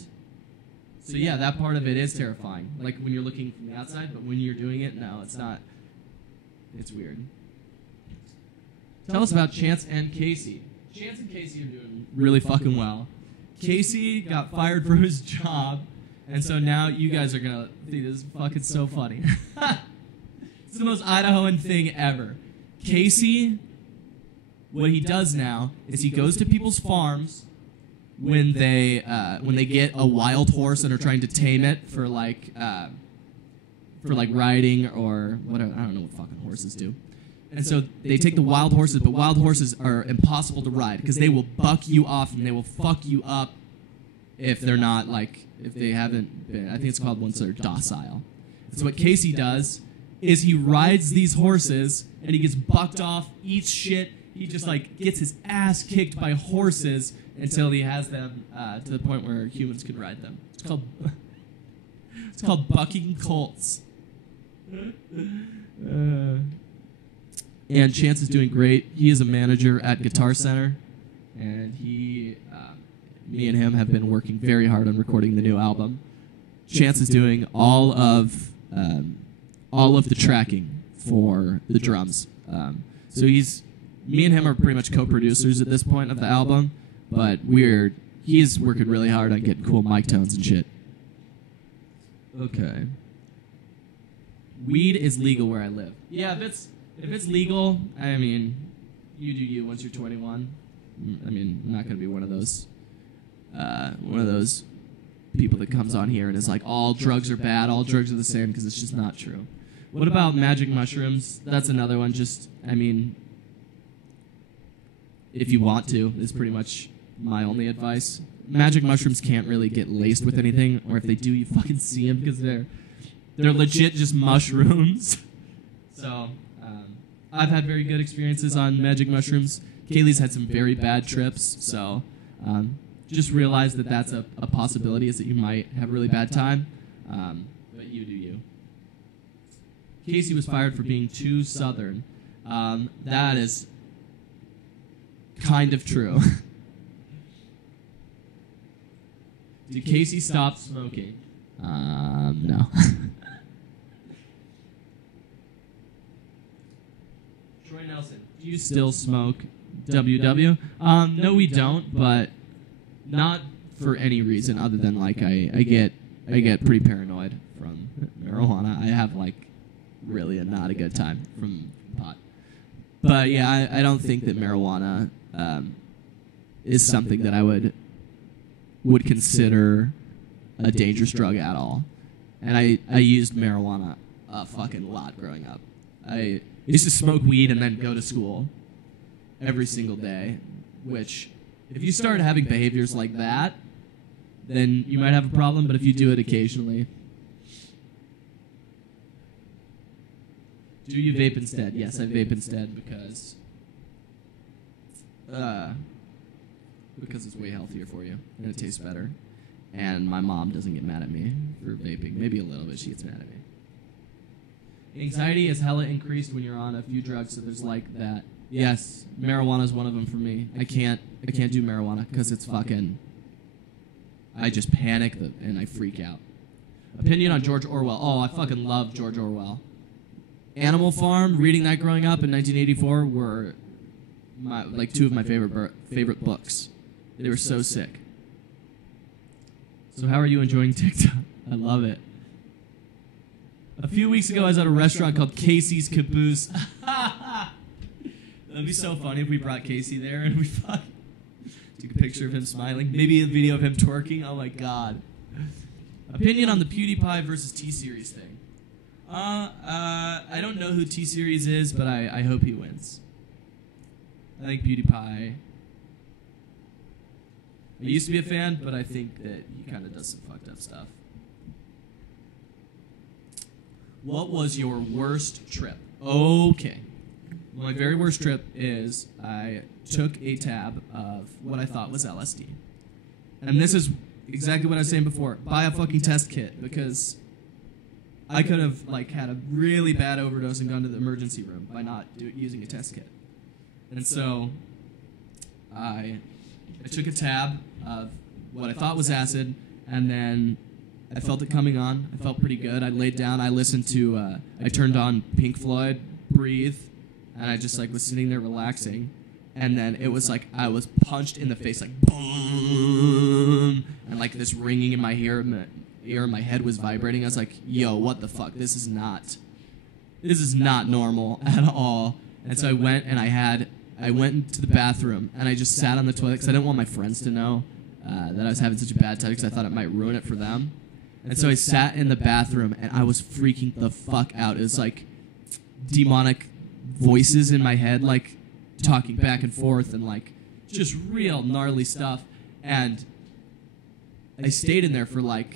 so yeah, that part of it is terrifying. Like when you're looking from the outside, but when you're doing it, no, it's not. It's weird. Tell us about Chance and Casey. Chance and Casey are doing really fucking well. Casey got fired from his job, and so now you guys are gonna think this is fucking so funny. It's the most Idahoan thing ever. Casey, what he does now is he goes to people's farms when they get a wild horse and are trying to tame it for like riding or whatever. I don't know what fucking horses do. And so they take the wild horses, but wild horses are impossible to ride because they will buck you off and they will fuck you up if they're not if they haven't been. I think it's called once they're docile. So what Casey does is he rides these horses and he gets bucked off, eats shit. He just gets his ass kicked by horses until he has them to the point where humans can ride them. It's called bucking colts. And Chance is doing great. He is a manager at Guitar Center, and me and him have been working very hard on recording the new album. Chance is doing all of the tracking for the drums. So me and him are pretty much co-producers at this point of the album, but he's working really hard on getting cool mic tones and shit. Okay. Weed is legal where I live. Yeah, if it's legal, I mean, you do you once you're 21. I mean, I'm not going to be one of those people that comes on here and is like, all drugs are bad, all drugs are the same, because it's just not true. What about magic mushrooms? That's another one. If you want to, is pretty much my only advice. Magic mushrooms can't really get laced with anything, or if they do, you fucking see them because they're legit just mushrooms. So, I've had very good experiences on magic mushrooms. Kaylee's had some very bad trips, so just realize that that's a possibility, is that you might have a really bad time, but you do you. Casey was fired for being too Southern. That is kind of true. Did Casey stop smoking? No. Troy Nelson, do you still smoke WW? No, we don't, but not for any reason other than I get pretty paranoid from marijuana. I have really not a good time from pot. But yeah, I don't think that marijuana is something that I would consider a dangerous drug at all. And I used marijuana a fucking lot growing up. I used to smoke weed and then go to school every single day, which if you start having behaviors like that, then you might have a problem, but if you do it occasionally. Do you vape instead? Yes, I vape instead because because it's way healthier for you and it tastes better. And my mom doesn't get mad at me for vaping. Maybe a little bit. She gets mad at me. Anxiety is hella increased when you're on a few drugs, so there's like that. Yes, marijuana is one of them for me. I can't do marijuana because it's fucking. I just panic and I freak out. Opinion on George Orwell. Oh, I fucking love George Orwell. Animal Farm, reading that growing up in 1984 were two of my favorite books. They were so sick. So how are you enjoying TikTok? I love it. A few weeks ago, I was at a restaurant called Casey's Caboose. That'd be so funny if we brought Casey there and we fucking took a picture of him smiling. Maybe a video of him twerking. Oh my god. Opinion on the PewDiePie versus T-Series thing. I don't know who T-Series is, but I hope he wins. I think PewDiePie... I used to be a fan, but I think that he kind of does some fucked up stuff. What was your worst trip? Okay. My very worst trip is I took a tab of what I thought was LSD. And this is exactly what I was saying before. Buy a fucking test kit, because I could have had a really bad overdose and gone to the emergency room by not using a test kit. And so I took a tab of what I thought was acid, and then I felt it coming on. I felt pretty good. I laid down. I listened to, I turned on Pink Floyd, Breathe, and I just was sitting there relaxing. And then it was like I was punched in the face, boom, and this ringing in my ear, my head was vibrating. I was like, yo, what the fuck? This is not normal at all. And so I went and I went into the bathroom and I just sat on the toilet because I didn't want my friends to know that I was having such a bad time because I thought it might ruin it for them. And so I sat in the bathroom and I was freaking the fuck out. It was like demonic voices in my head, talking back and forth and just real gnarly stuff. And I stayed in there for 10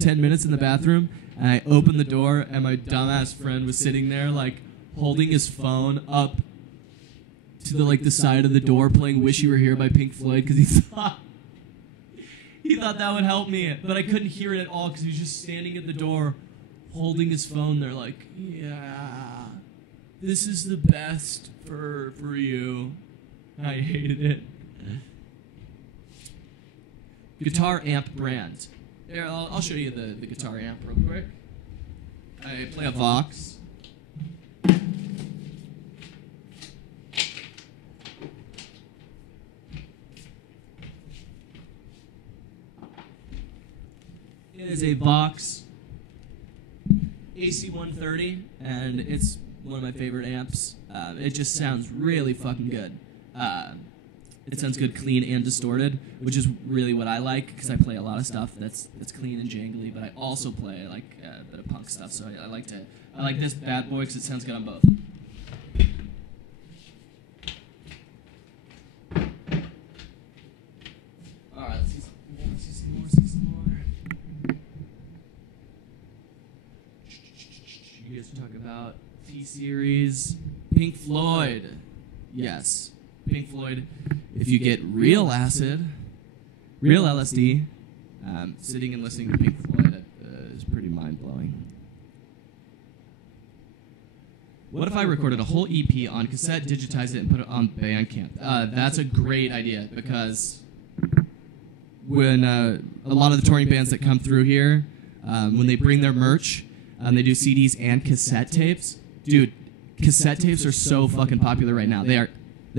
minutes in the bathroom, and I opened the door and my dumbass friend was sitting there holding his phone up to the side of the door playing Wish You Were Here by Pink Floyd because he thought that would help me, but I couldn't hear it at all because he was just standing at the door holding his phone there yeah, this is the best for you. I hated it. Guitar amp brand. Here, I'll show you the guitar amp real quick. I play a Vox. It is a Vox AC-130, and it's one of my favorite amps. It just sounds really fucking good. It sounds good, clean, and distorted, which is really what I like, because I play a lot of stuff that's clean and jangly, but I also play a bit of punk stuff, so I like this bad boy because it sounds good on both. Alright, let's see some more. You guys are talking about T-Series, Pink Floyd. Yes, Pink Floyd. If you get real acid, real LSD, sitting and listening to Pink Floyd is pretty mind-blowing. What if I recorded a whole EP on cassette, digitized it, and put it on Bandcamp? That's a great idea, because when a lot of the touring bands that come through here, when they bring their merch, they do CDs and cassette tapes. Dude, cassette tapes are so fucking popular right now. They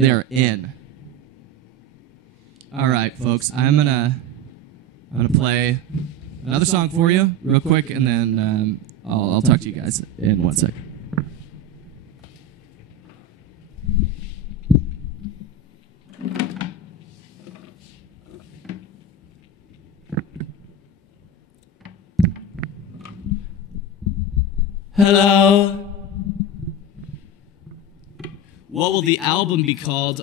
are in. All right, folks, I'm gonna play another song for you real quick, and then I'll talk to you guys in 1 sec. Hello. What will the album be called?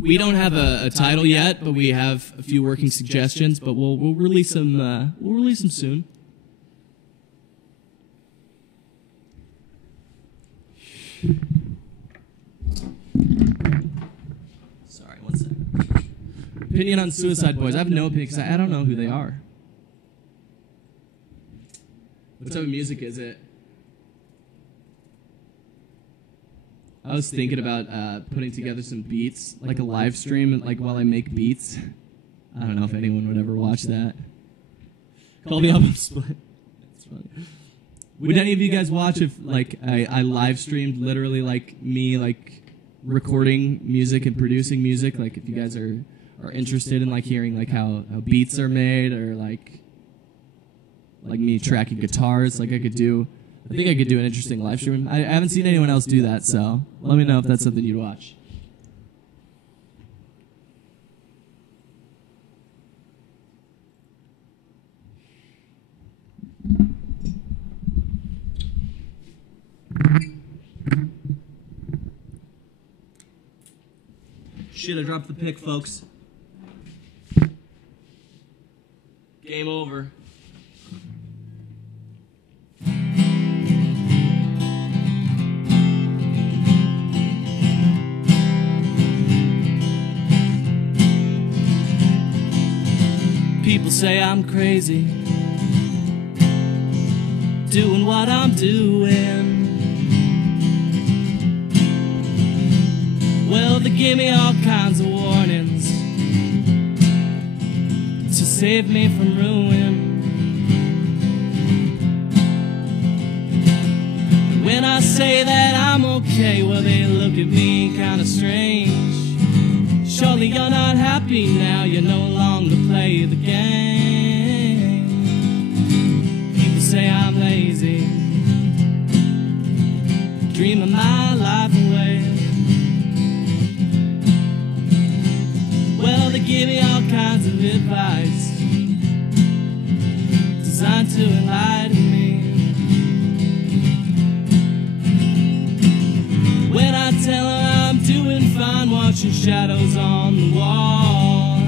We don't have a title yet, but we have a few working suggestions. But we'll release them. We'll release them soon. Sorry, one second. Opinion on Suicide Boys. I have no opinion because I don't know who they are. What type of music is it? I was thinking about putting together some beats, like a live stream, like while I make beats. I don't know if anyone would ever watch that. Call me up. Split. That's funny. Would any of you guys watch if, like, I live streamed literally, like, me, like, recording music and producing music? Like, if you guys are interested in, like, hearing, like, how beats are made, or, like me tracking guitars, like, I think I could do an interesting live stream. I haven't seen anyone else do that, so let me know if that's something you'd watch. Shit, I dropped the pick, folks. Game over. People say I'm crazy, doing what I'm doing. Well, they give me all kinds of warnings to save me from ruin. And when I say that I'm okay, well, they look at me kinda strange. Surely you're not happy now, you no longer play the game. People say I'm lazy, dreaming my life away. Well, they give me all kinds of advice designed to enlighten me. When I tell them I'm doing fine, watching shadows on the wall.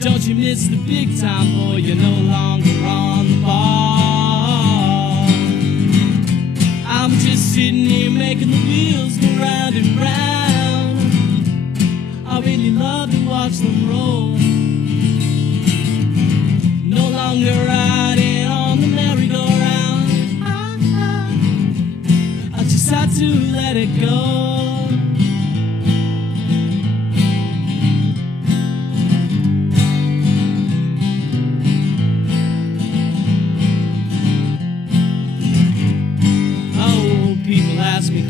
Don't you miss the big time, boy, you're no longer on the ball. I'm just sitting here making the wheels go round and round. I really love to watch them roll. No longer riding on the merry-go-round. I just had to let it go.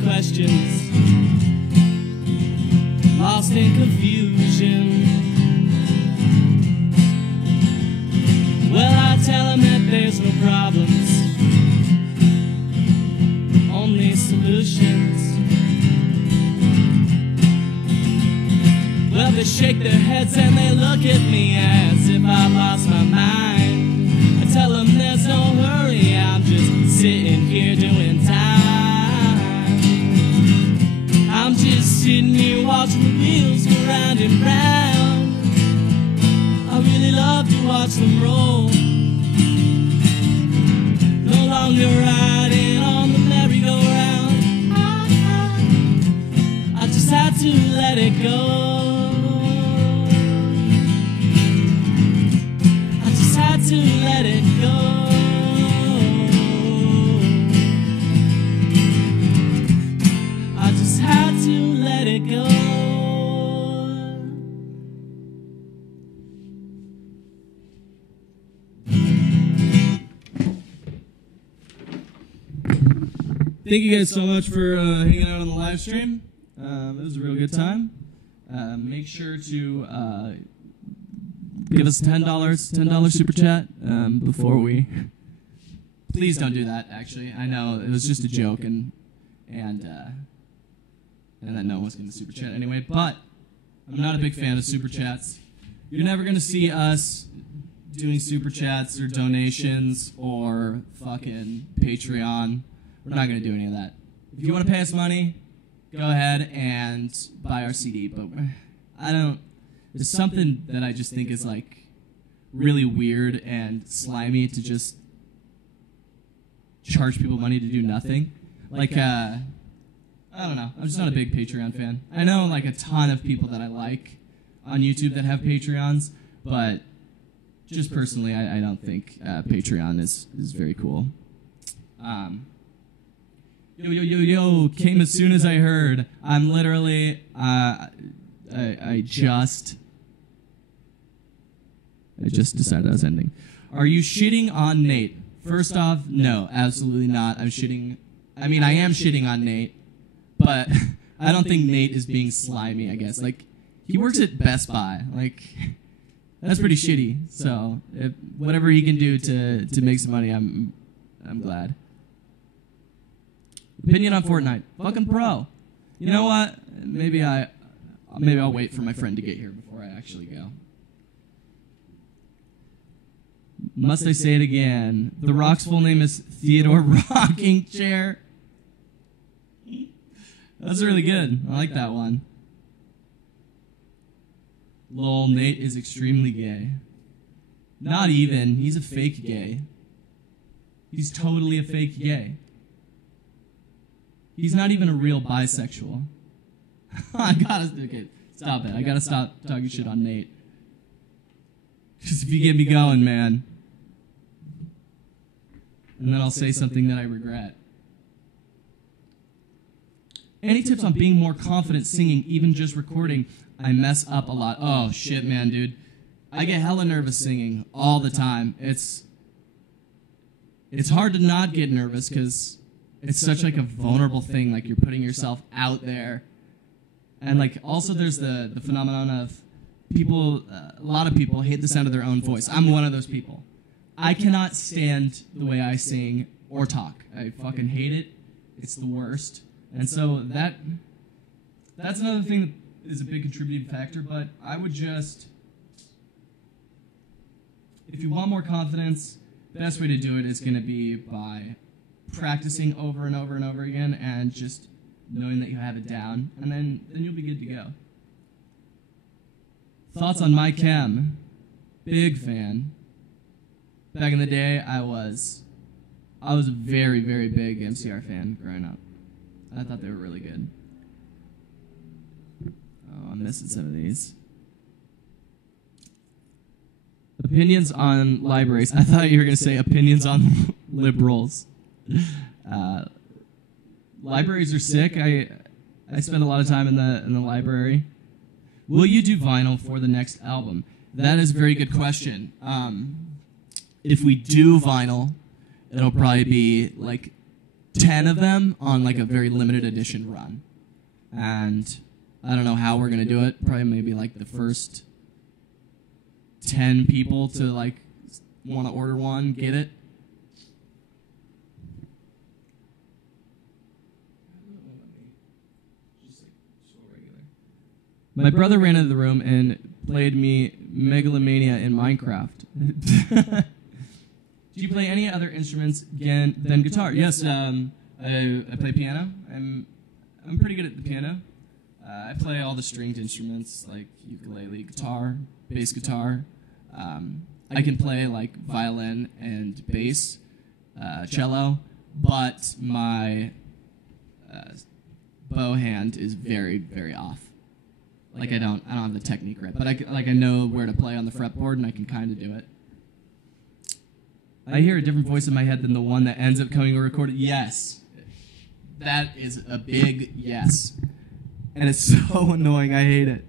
Questions, lost in confusion. Well, I tell them that there's no problems, only solutions. Well, they shake their heads and they look at me as if I lost my mind. I tell them there's no hurry, I'm just sitting here doing time. I'm just sitting here watching the wheels go round and round. I really love to watch them roll. No longer riding on the merry-go-round. I just had to let it go. I just had to let it go. Let it go. Thank you guys so much for hanging out on the live stream. It was a real good time. Make sure to give us $10 super chat before we. Please don't do that. Actually, I know it was just a joke, and that no one's going to super chat anyway, but I'm not a big fan of super chats. You're never going to see us doing super chats or donations or fucking Patreon. We're not going to do any of that. If you want to pay us money, go ahead and buy our CD, but there's something that I just think is like really weird and slimy to just charge people money to do nothing. Like, I don't know. I'm just not a big Patreon fan. I know like a ton of people that I like, on YouTube that have Patreons, but just personally, I don't think Patreon is very cool. Yo, came as soon as I heard. I'm literally, I just decided I was ending. Are you shitting on Nate? First off, no, absolutely not. I am shitting on Nate, but I don't think Nate is being slimy, I guess. Like, he works at Best Buy. Like, that's pretty shitty. So, whatever he can do to make some money, I'm glad. Opinion on Fortnite. Fucking pro. You know what? Maybe I'll wait for my friend to get here before I actually go. Must I say it again? The Rock's full name is Theodore Rocking Chair. That's really good. I like that one. Lol, Nate is extremely gay. Not even. He's a fake gay. He's totally a fake gay. He's not even a real bisexual. Okay, stop it. I gotta stop talking shit on Nate. Because if you get me going, man. And then I'll say something that I regret. Any tips on being more confident singing, even just recording? I mess up a lot. Oh, shit, man, dude. I get hella nervous singing all the time. It's hard to not get nervous because it's such like a vulnerable thing. Like, you're putting yourself out there. And like, also there's the phenomenon of people, a lot of people hate the sound of their own voice. I'm one of those people. I cannot stand the way I sing or talk. I fucking hate it. It's the worst. And so that's another thing that is a big contributing factor, but I would just, if you want more confidence, the best way to do it is going to be by practicing over and over and over again and just knowing that you have it down, and then you'll be good to go. Thoughts on My Chem? Big fan. Back in the day, I was a very, very big MCR fan growing up. I thought they were really good. Oh, I'm missing some of these. Opinions on libraries. I thought you were going to say opinions on liberals. Libraries are sick. I spend a lot of time in the library. Will you do vinyl for the next album? That is a very good question. If we do vinyl, it'll probably be like 10 of them on like a very limited edition run. And I don't know how we're going to do it. Probably maybe like the first 10 people to like want to order one, get it. My brother ran into the room and played me Megalomania in Minecraft. Do you play any other instruments than guitar? Yes, I play piano. I'm pretty good at the piano. I play all the stringed instruments like ukulele, guitar, bass guitar. I can play like violin and bass, cello, but my bow hand is very, very off. Like I don't have the technique right, but I know where to play on the fretboard and I can kind of do it. I hear a different voice in my head than the one that ends up coming recorded. Yes, that is a big yes, and it's so annoying. I hate it,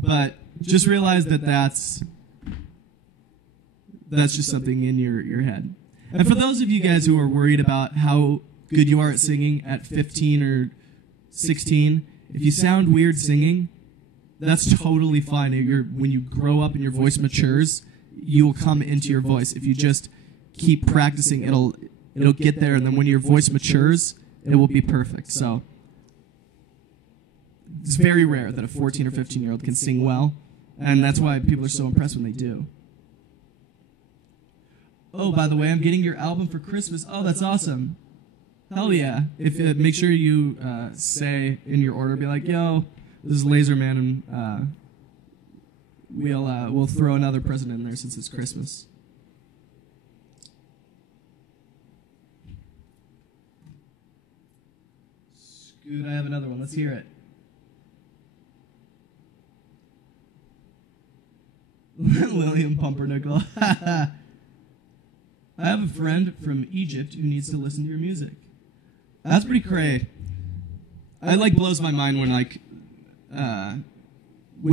but just realize that that's just something in your head. And for those of you guys who are worried about how good you are at singing at 15 or 16, if you sound weird singing, that's totally fine. When you grow up and your voice matures, you will come into your voice. If you just keep practicing, it'll get there, and then when your voice matures, it will be perfect. So it's very rare that a 14 or 15-year-old can sing well, and that's why people are so impressed when they do. Oh, by the way, I'm getting your album for Christmas. Oh, that's awesome. Hell yeah. Make sure you say in your order, be like, yo, this is Laserman, and we'll throw another present in there since it's Christmas. Scoot, I have another one. Let's hear it. Lillian Pumpernickel. I have a friend from Egypt who needs to listen to your music. That's pretty cray. It like blows my mind when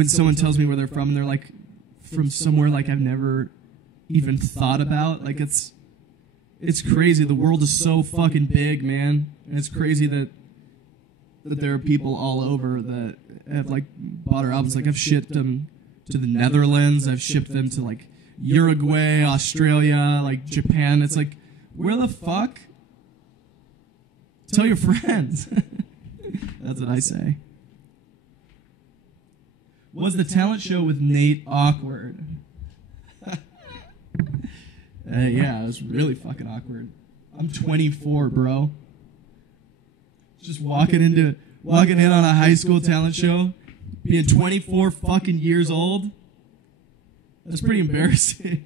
someone tells me where they're from and they're like from somewhere like I've never even thought about. Like it's crazy. The world is so fucking big, man. And it's crazy that there are people all over that have like bought our albums. Like I've shipped them to the Netherlands. I've shipped them to like Uruguay, Australia, like Japan. It's like, where the fuck? Tell your friends. That's what I say. Was the talent show with Nate awkward? Yeah, it was really fucking awkward. I'm 24, bro. Just walking in on a high school talent show, being 24 fucking years old. That's pretty embarrassing.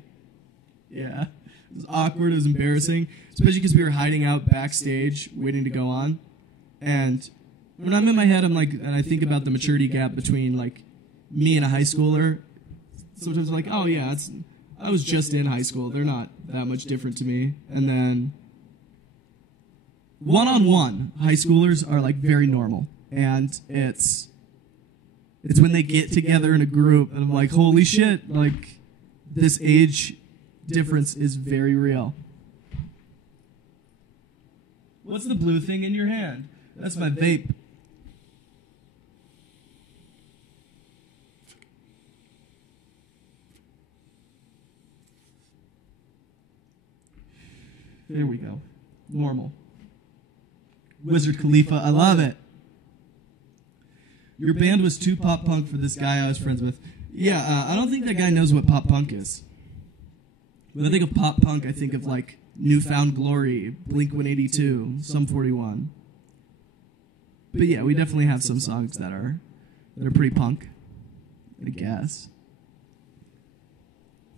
Yeah, it was awkward. It was embarrassing, especially because we were hiding out backstage, waiting to go on. And when I'm in my head, I'm like, and I think about the maturity gap between like me and a high schooler. Sometimes I'm like, oh yeah, I was just in high school. They're not that much different to me. And then one-on-one, high schoolers are like very normal. And it's when they get together in a group and I'm like, holy shit, like this age difference is very real. What's the blue thing in your hand? That's my vape. There we go. Normal. Wizard Khalifa, I love it. Your band was too pop punk for this guy I was friends with. Yeah, I don't think that guy knows what pop punk is. When I think of pop punk, I think of like Newfound Glory, Blink-182, Sum 41. But yeah, we definitely have some songs that are pretty punk, I guess.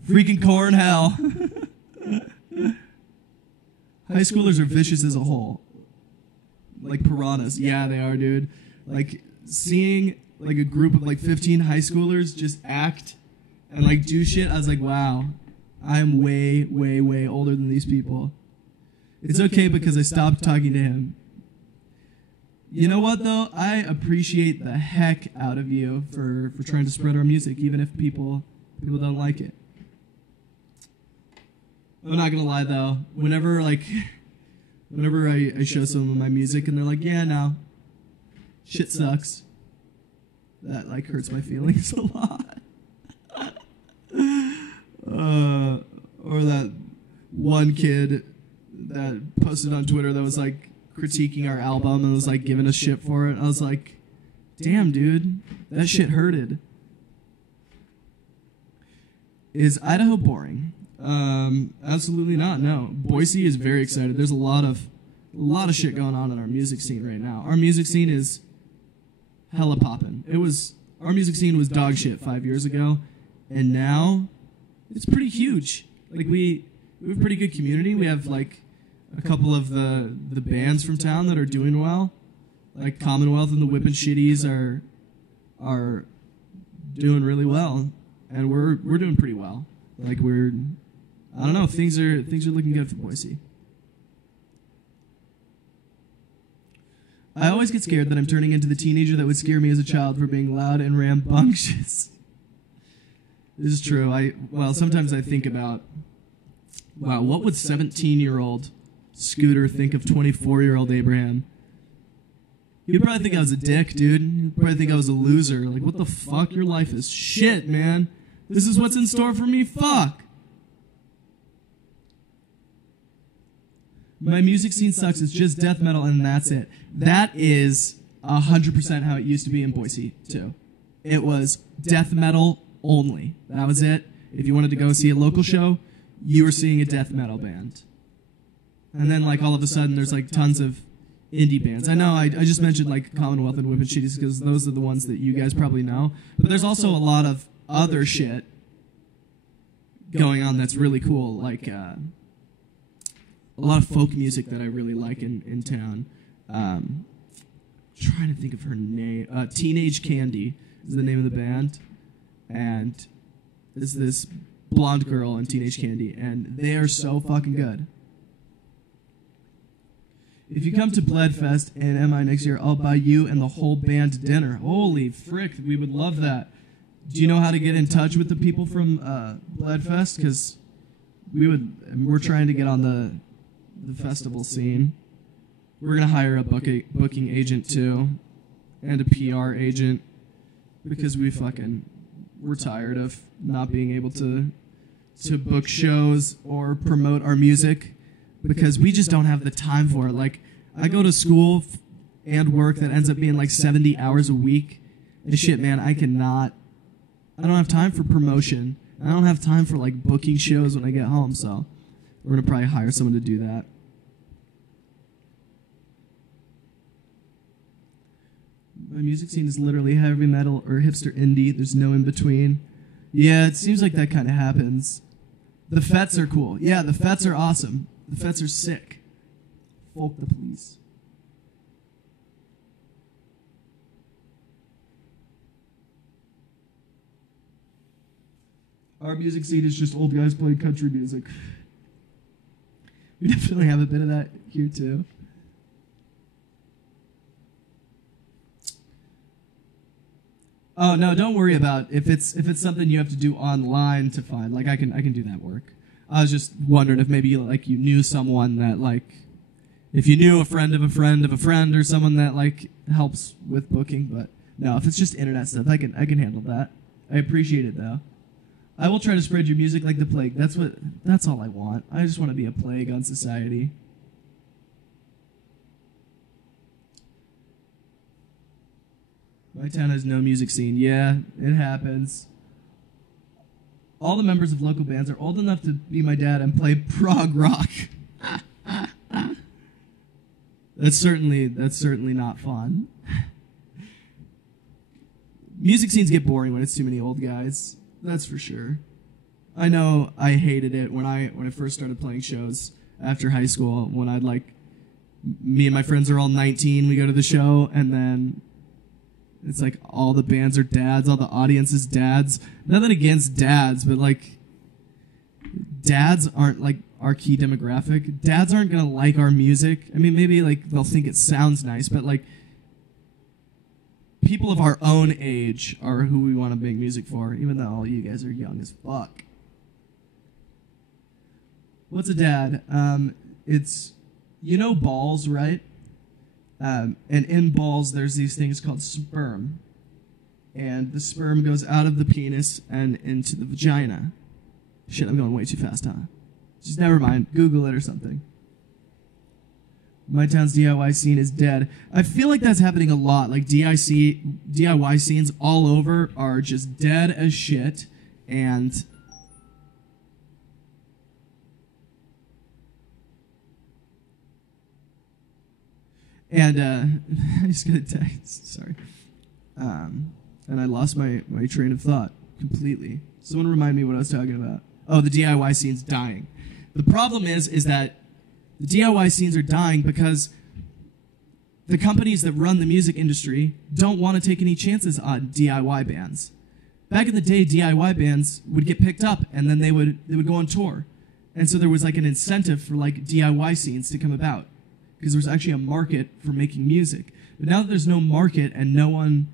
Freaking Corn Hell. High schoolers are vicious as a whole. Like piranhas. Yeah, they are, dude. Like seeing like a group of like 15 high schoolers just act and like do shit, I was like, wow, I'm way, way, way older than these people. It's okay because I stopped talking to him. You know what though? I appreciate the heck out of you for trying to spread our music, even if people don't like it. I'm not gonna lie though. Whenever I show some of my music and they're like, yeah, no, shit sucks. That like hurts my feelings a lot. Or that one kid that posted on Twitter that was like critiquing our album and was like giving us shit for it. I was like, damn, dude, that shit hurted. Is Idaho boring? Absolutely not. No, Boise is very excited. There's a lot of shit going on in our music scene right now. Our music scene is hella poppin'. Our music scene was dog shit 5 years ago, and now it's pretty huge. Like we have a pretty good community. We have like a couple of the bands from town that are doing well. Like Commonwealth and the Whippin' Shitties are doing really well, and we're doing pretty well. Like I don't know, things are looking good for Boise. I always get scared that I'm turning into the teenager that would scare me as a child for being loud and rambunctious. This is true. Sometimes I think about, wow, what would 17-year-old Scooter think of 24-year-old Abraham? He'd probably think I was a dick, dude. He'd probably think I was a loser. Like, what the fuck? Your life is shit, man. This is what's in store for me? Fuck. My music scene sucks. It's just death metal and that's it. That is 100% how it used to be in Boise, too. It was death metal only. That was it. If you wanted to go see a local show, you were seeing a death metal band. And then, like, all of a sudden, there's, like, tons of indie bands. I know I just mentioned, like, Commonwealth and Whippin' Shitties because those are the ones that you guys probably know. But there's also a lot of other shit going on that's really cool, like a lot of folk music that I really like in town. Trying to think of her name. Teenage Candy is the name of the band, and is this blonde girl in Teenage Candy, and they are so fucking good. If you come to Bloodfest in MI next year, I'll buy you and the whole band dinner. Holy frick, we would love that. Do you know how to get in touch with the people from Bloodfest? Because we're trying to get on the festival scene. We're going to hire a booking agent too, and a PR agent, because we're tired of not being able to book shows or promote our music, because we just don't have the time for it. Like, I go to school and work that ends up being like 70 hours a week, and shit, man, I don't have time for promotion. I don't have time for like booking shows when I get home, so we're going to probably hire someone to do that. My music scene is literally heavy metal or hipster indie. There's no in between. Yeah, it seems like that kind of happens. The Fets are cool. Yeah, the Fets are awesome. The Fets are sick. Folk the Police. Our music scene is just old guys playing country music. We definitely have a bit of that here too. Oh no, don't worry about if it's something you have to do online to find. Like I can do that work. I was just wondering if maybe like you knew someone that like, if you knew a friend of a friend of a friend or someone that like helps with booking. But no, if it's just internet stuff, I can handle that. I appreciate it though. I will try to spread your music like the plague. That's all I want. I just want to be a plague on society. My town has no music scene. Yeah, it happens. All the members of local bands are old enough to be my dad and play prog rock. That's certainly not fun. Music scenes get boring when it's too many old guys. That's for sure. I know I hated it when I first started playing shows after high school, when I'd like, me and my friends are all 19, we go to the show, and then it's like all the bands are dads, all the audience is dads. Nothing against dads, but like, dads aren't like our key demographic. Dads aren't gonna like our music. I mean, maybe like they'll think it sounds nice, but like, people of our own age are who we want to make music for, even though all you guys are young as fuck. What's a dad? It's, you know balls, right? And in balls, there's these things called sperm. And the sperm goes out of the penis and into the vagina. Shit, I'm going way too fast, huh? Just never mind. Google it or something. My town's DIY scene is dead. I feel like that's happening a lot. Like DIY scenes all over are just dead as shit. And I just got a text. Sorry. And I lost my train of thought completely. Someone remind me what I was talking about. Oh, the DIY scene's dying. The problem is that the DIY scenes are dying because the companies that run the music industry don't want to take any chances on DIY bands. Back in the day, DIY bands would get picked up and then they would go on tour. And so there was like an incentive for like DIY scenes to come about, because there was actually a market for making music. But now that there's no market and no one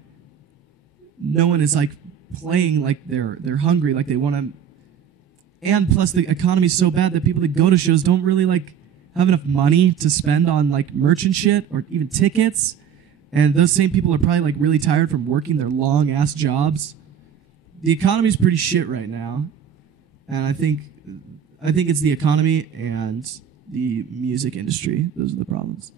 is like playing like they're hungry, like they want to, and plus the economy's so bad that people that go to shows don't really like have enough money to spend on like merch and shit or even tickets. And those same people are probably like really tired from working their long ass jobs. The economy's pretty shit right now. And I think it's the economy and the music industry. Those are the problems.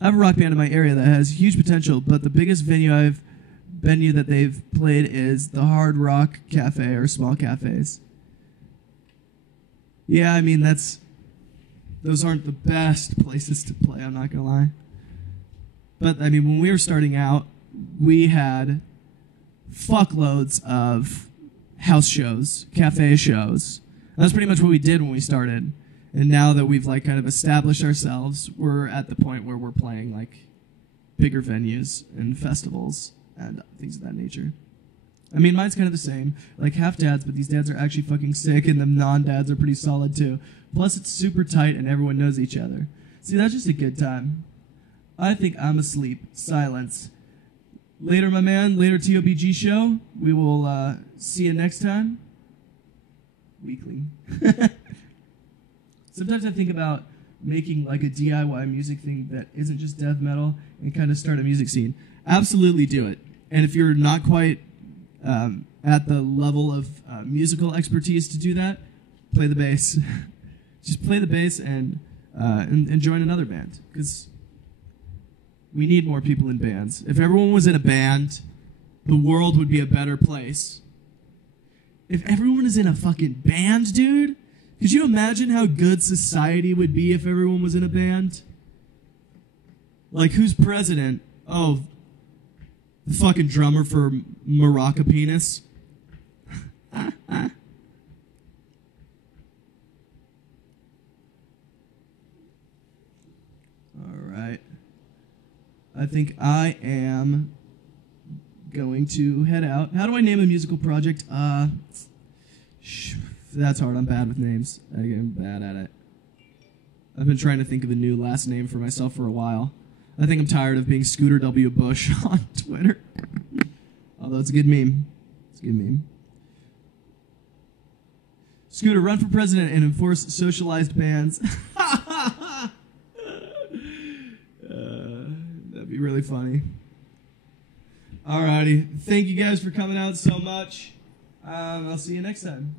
I have a rock band in my area that has huge potential, but the biggest venue that they've played is the Hard Rock Cafe or small cafes. Yeah, I mean, those aren't the best places to play, I'm not gonna lie. But, I mean, when we were starting out, we had fuckloads of house shows, cafe shows. That's pretty much what we did when we started. And now that we've, like, kind of established ourselves, we're at the point where we're playing, like, bigger venues and festivals and things of that nature. I mean, mine's kind of the same. Like, half dads, but these dads are actually fucking sick, and the non-dads are pretty solid, too. Plus, it's super tight, and everyone knows each other. See, that's just a good time. I think I'm asleep. Silence. Later, my man. Later, TOBG show. We will see you next time. Weekling. Sometimes I think about making like a DIY music thing that isn't just death metal and kind of start a music scene. Absolutely do it. And if you're not quite at the level of musical expertise to do that, play the bass. Just play the bass and join another band, because we need more people in bands. If everyone was in a band, the world would be a better place. If everyone is in a fucking band, dude, could you imagine how good society would be if everyone was in a band? Like, who's president? Oh, the fucking drummer for Maraca Penis. All right. I think I am going to head out. How do I name a musical project? That's hard. I'm bad with names. I'm bad at it. I've been trying to think of a new last name for myself for a while. I think I'm tired of being Scooter W. Bush on Twitter. Although it's a good meme. It's a good meme. Scooter, run for president and enforce socialized bans. That'd be really funny. Alrighty. Thank you guys for coming out so much. I'll see you next time.